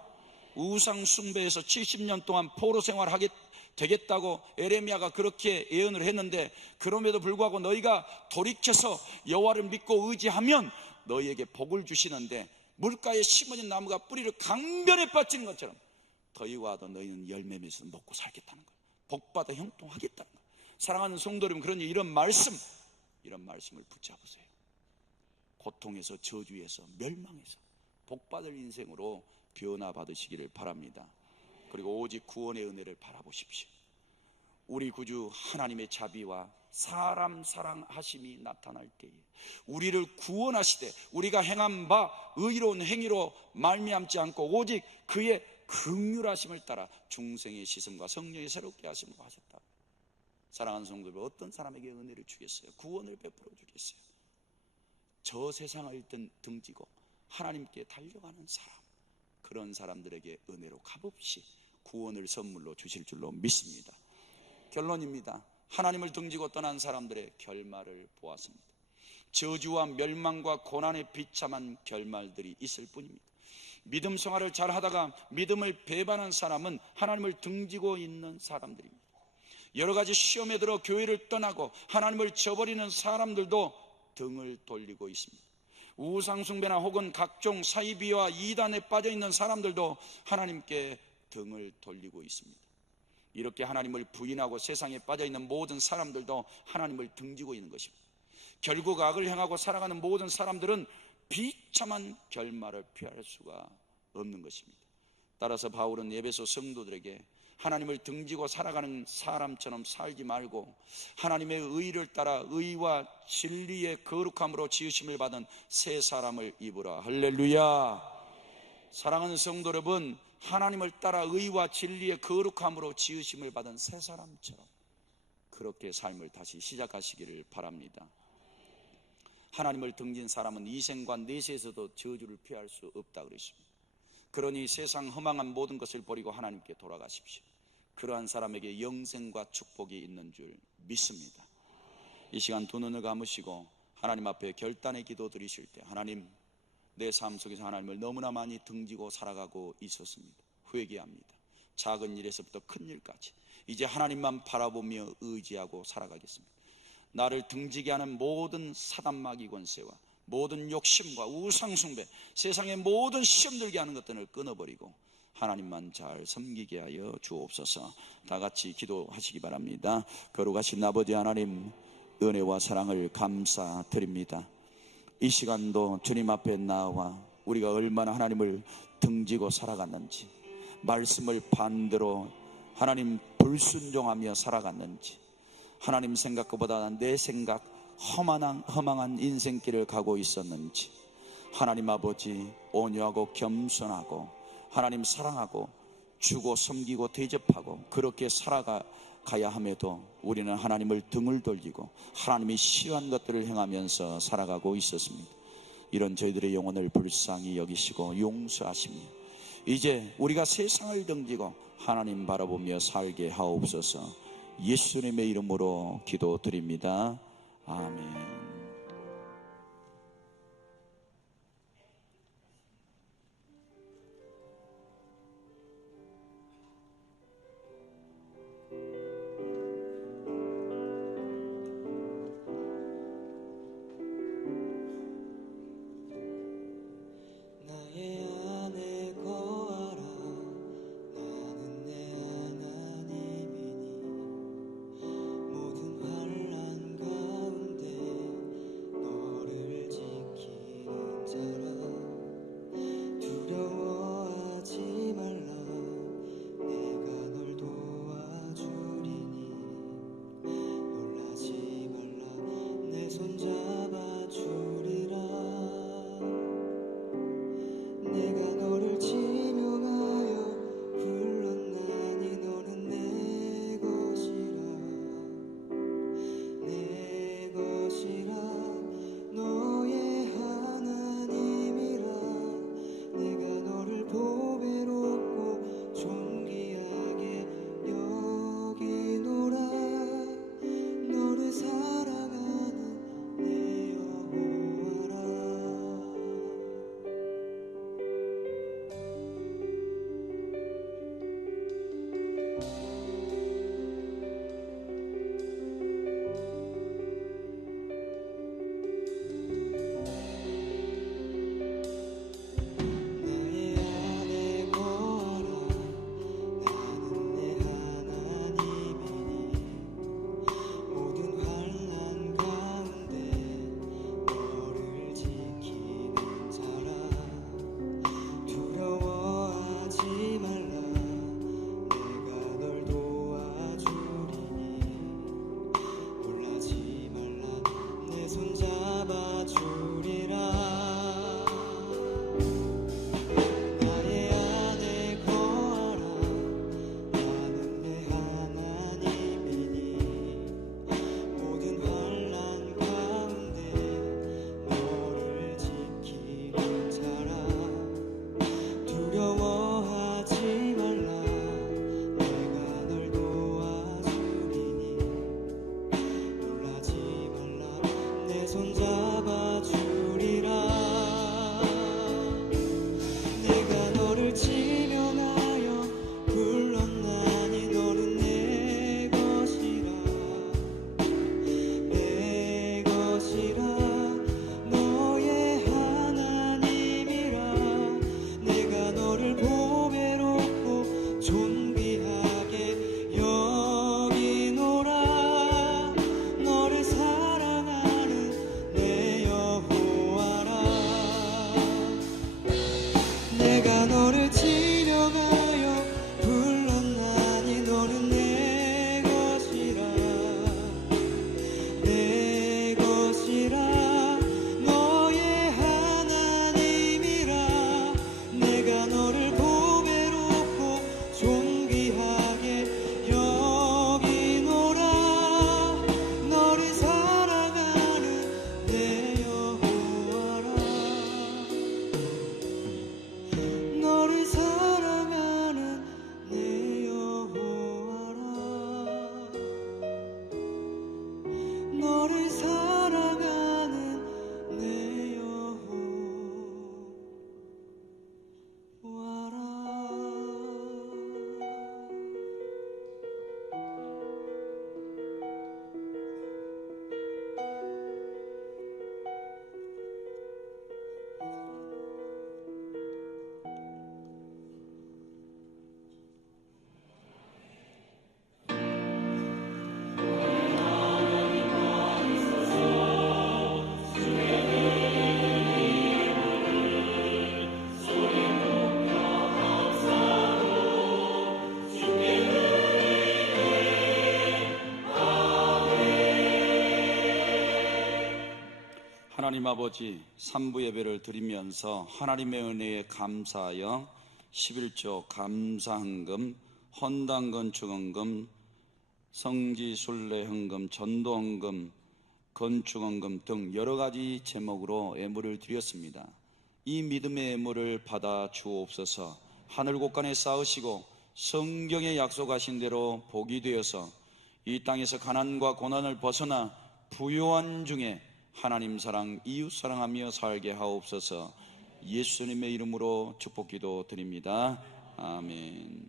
우상 숭배에서 70년 동안 포로 생활하게 되겠다고 에레미야가 그렇게 예언을 했는데, 그럼에도 불구하고 너희가 돌이켜서 여호와를 믿고 의지하면 너희에게 복을 주시는데, 물가에 심어진 나무가 뿌리를 강변에 뻗치는 것처럼 더위가 와도 너희는 열매 맺어서 먹고 살겠다는 거예요. 복받아 형통하겠다는 거예요. 사랑하는 성도 여러분, 그러니 이런 말씀을 붙잡으세요. 고통에서, 저주에서, 멸망에서 복받을 인생으로 변화받으시기를 바랍니다. 그리고 오직 구원의 은혜를 바라보십시오. 우리 구주 하나님의 자비와 사람 사랑하심이 나타날 때에 우리를 구원하시되 우리가 행한 바 의로운 행위로 말미암지 않고 오직 그의 긍휼하심을 따라 중생의 시선과 성령의 새롭게 하심으로 하셨다. 사랑하는 성도들, 어떤 사람에게 은혜를 주겠어요? 구원을 베풀어 주겠어요? 저 세상을 등지고 하나님께 달려가는 사람, 그런 사람들에게 은혜로 값없이 구원을 선물로 주실 줄로 믿습니다. 결론입니다. 하나님을 등지고 떠난 사람들의 결말을 보았습니다. 저주와 멸망과 고난의 비참한 결말들이 있을 뿐입니다. 믿음 생활을 잘 하다가 믿음을 배반한 사람은 하나님을 등지고 있는 사람들입니다. 여러 가지 시험에 들어 교회를 떠나고 하나님을 저버리는 사람들도 등을 돌리고 있습니다. 우상숭배나 혹은 각종 사이비와 이단에 빠져있는 사람들도 하나님께 등을 돌리고 있습니다. 이렇게 하나님을 부인하고 세상에 빠져있는 모든 사람들도 하나님을 등지고 있는 것입니다. 결국 악을 행하고 살아가는 모든 사람들은 비참한 결말을 피할 수가 없는 것입니다. 따라서 바울은 에베소 성도들에게 하나님을 등지고 살아가는 사람처럼 살지 말고 하나님의 의를 따라 의와 진리의 거룩함으로 지으심을 받은 새 사람을 입으라. 할렐루야. 사랑하는 성도 여러분, 하나님을 따라 의와 진리의 거룩함으로 지으심을 받은 새 사람처럼 그렇게 삶을 다시 시작하시기를 바랍니다. 하나님을 등진 사람은 이생과 내세에서도 저주를 피할 수 없다 그랬습니다. 그러니 세상 허망한 모든 것을 버리고 하나님께 돌아가십시오. 그러한 사람에게 영생과 축복이 있는 줄 믿습니다. 이 시간 두 눈을 감으시고 하나님 앞에 결단의 기도 드리실 때, 하나님, 내 삶 속에서 하나님을 너무나 많이 등지고 살아가고 있었습니다. 회개합니다. 작은 일에서부터 큰 일까지 이제 하나님만 바라보며 의지하고 살아가겠습니다. 나를 등지게 하는 모든 사단마귀 권세와 모든 욕심과 우상숭배, 세상의 모든 시험 들게 하는 것들을 끊어버리고 하나님만 잘 섬기게 하여 주옵소서. 다 같이 기도하시기 바랍니다. 거룩하신 아버지 하나님, 은혜와 사랑을 감사드립니다. 이 시간도 주님 앞에 나와 우리가 얼마나 하나님을 등지고 살아갔는지, 말씀을 반대로 하나님 불순종하며 살아갔는지, 하나님 생각보다 내 생각 허망한 인생길을 가고 있었는지, 하나님 아버지 온유하고 겸손하고 하나님 사랑하고 주고 섬기고 대접하고 그렇게 살아가야 함에도 우리는 하나님을 등을 돌리고 하나님이 싫어하는 것들을 행하면서 살아가고 있었습니다. 이런 저희들의 영혼을 불쌍히 여기시고 용서하시며 이제 우리가 세상을 등지고 하나님 바라보며 살게 하옵소서. 예수님의 이름으로 기도드립니다. 아멘. 나의 안에 거하라. 나는 내 하나님이니 모든 환난 가운데 하나님 아버지, 삼부 예배를 드리면서 하나님의 은혜에 감사하여 11조 감사헌금, 헌당 건축헌금, 성지 순례 헌금, 전도 헌금, 건축 헌금 등 여러 가지 제목으로 예물을 드렸습니다. 이 믿음의 예물을 받아 주옵소서. 하늘 곳간에 쌓으시고 성경에 약속하신 대로 복이 되어서 이 땅에서 가난과 고난을 벗어나 부요한 중에 하나님 사랑, 이웃 사랑하며 살게 하옵소서. 예수님의 이름으로 축복기도 드립니다. 아멘.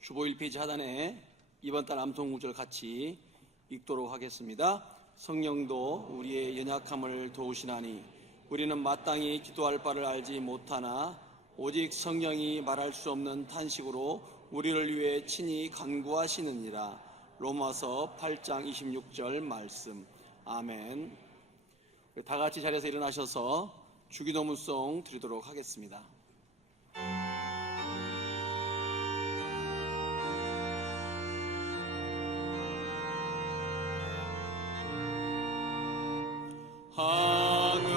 주보 1페이지 하단에 이번 달 암송 구절 같이 읽도록 하겠습니다. 성령도 우리의 연약함을 도우시나니 우리는 마땅히 기도할 바를 알지 못하나 오직 성령이 말할 수 없는 탄식으로 우리를 위해 친히 간구하시느니라. 로마서 8장 26절 말씀. 아멘. 다 같이 자리에서 일어나셔서 주기도문송 드리도록 하겠습니다. 하늘에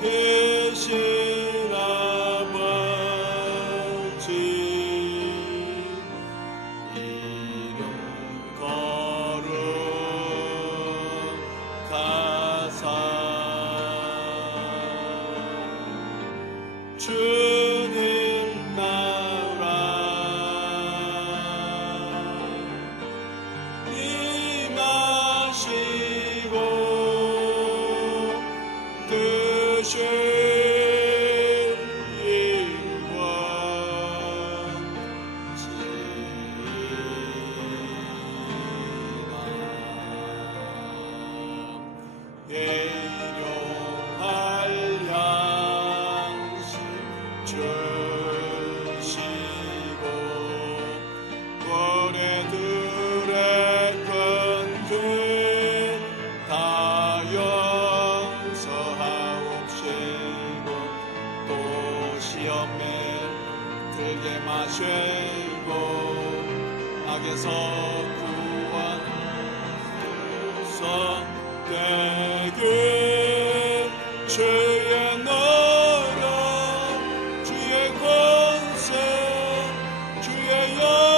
계신 아버지 이름 거룩하사 주님 나라 임하시고 뜻을 이루어지나 일용할 양식 주시고 고래들의 건들 다 용서하옵시고 또 시험에 들게 마시고 악에서 구원하소서. 되길 주의 나라 주의 권세 주의 영광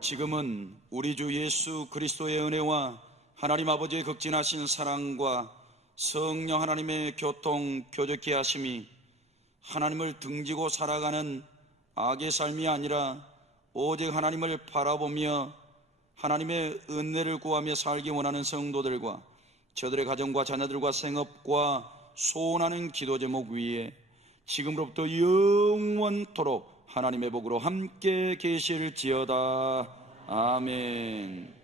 지금은 우리 주 예수 그리스도의 은혜와 하나님 아버지의 극진하신 사랑과 성령 하나님의 교통 교제케 하심이 하나님을 등지고 살아가는 악의 삶이 아니라 오직 하나님을 바라보며 하나님의 은혜를 구하며 살기 원하는 성도들과 저들의 가정과 자녀들과 생업과 소원하는 기도 제목 위에 지금으로부터 영원토록 하나님의 복으로 함께 계실지어다. 아멘.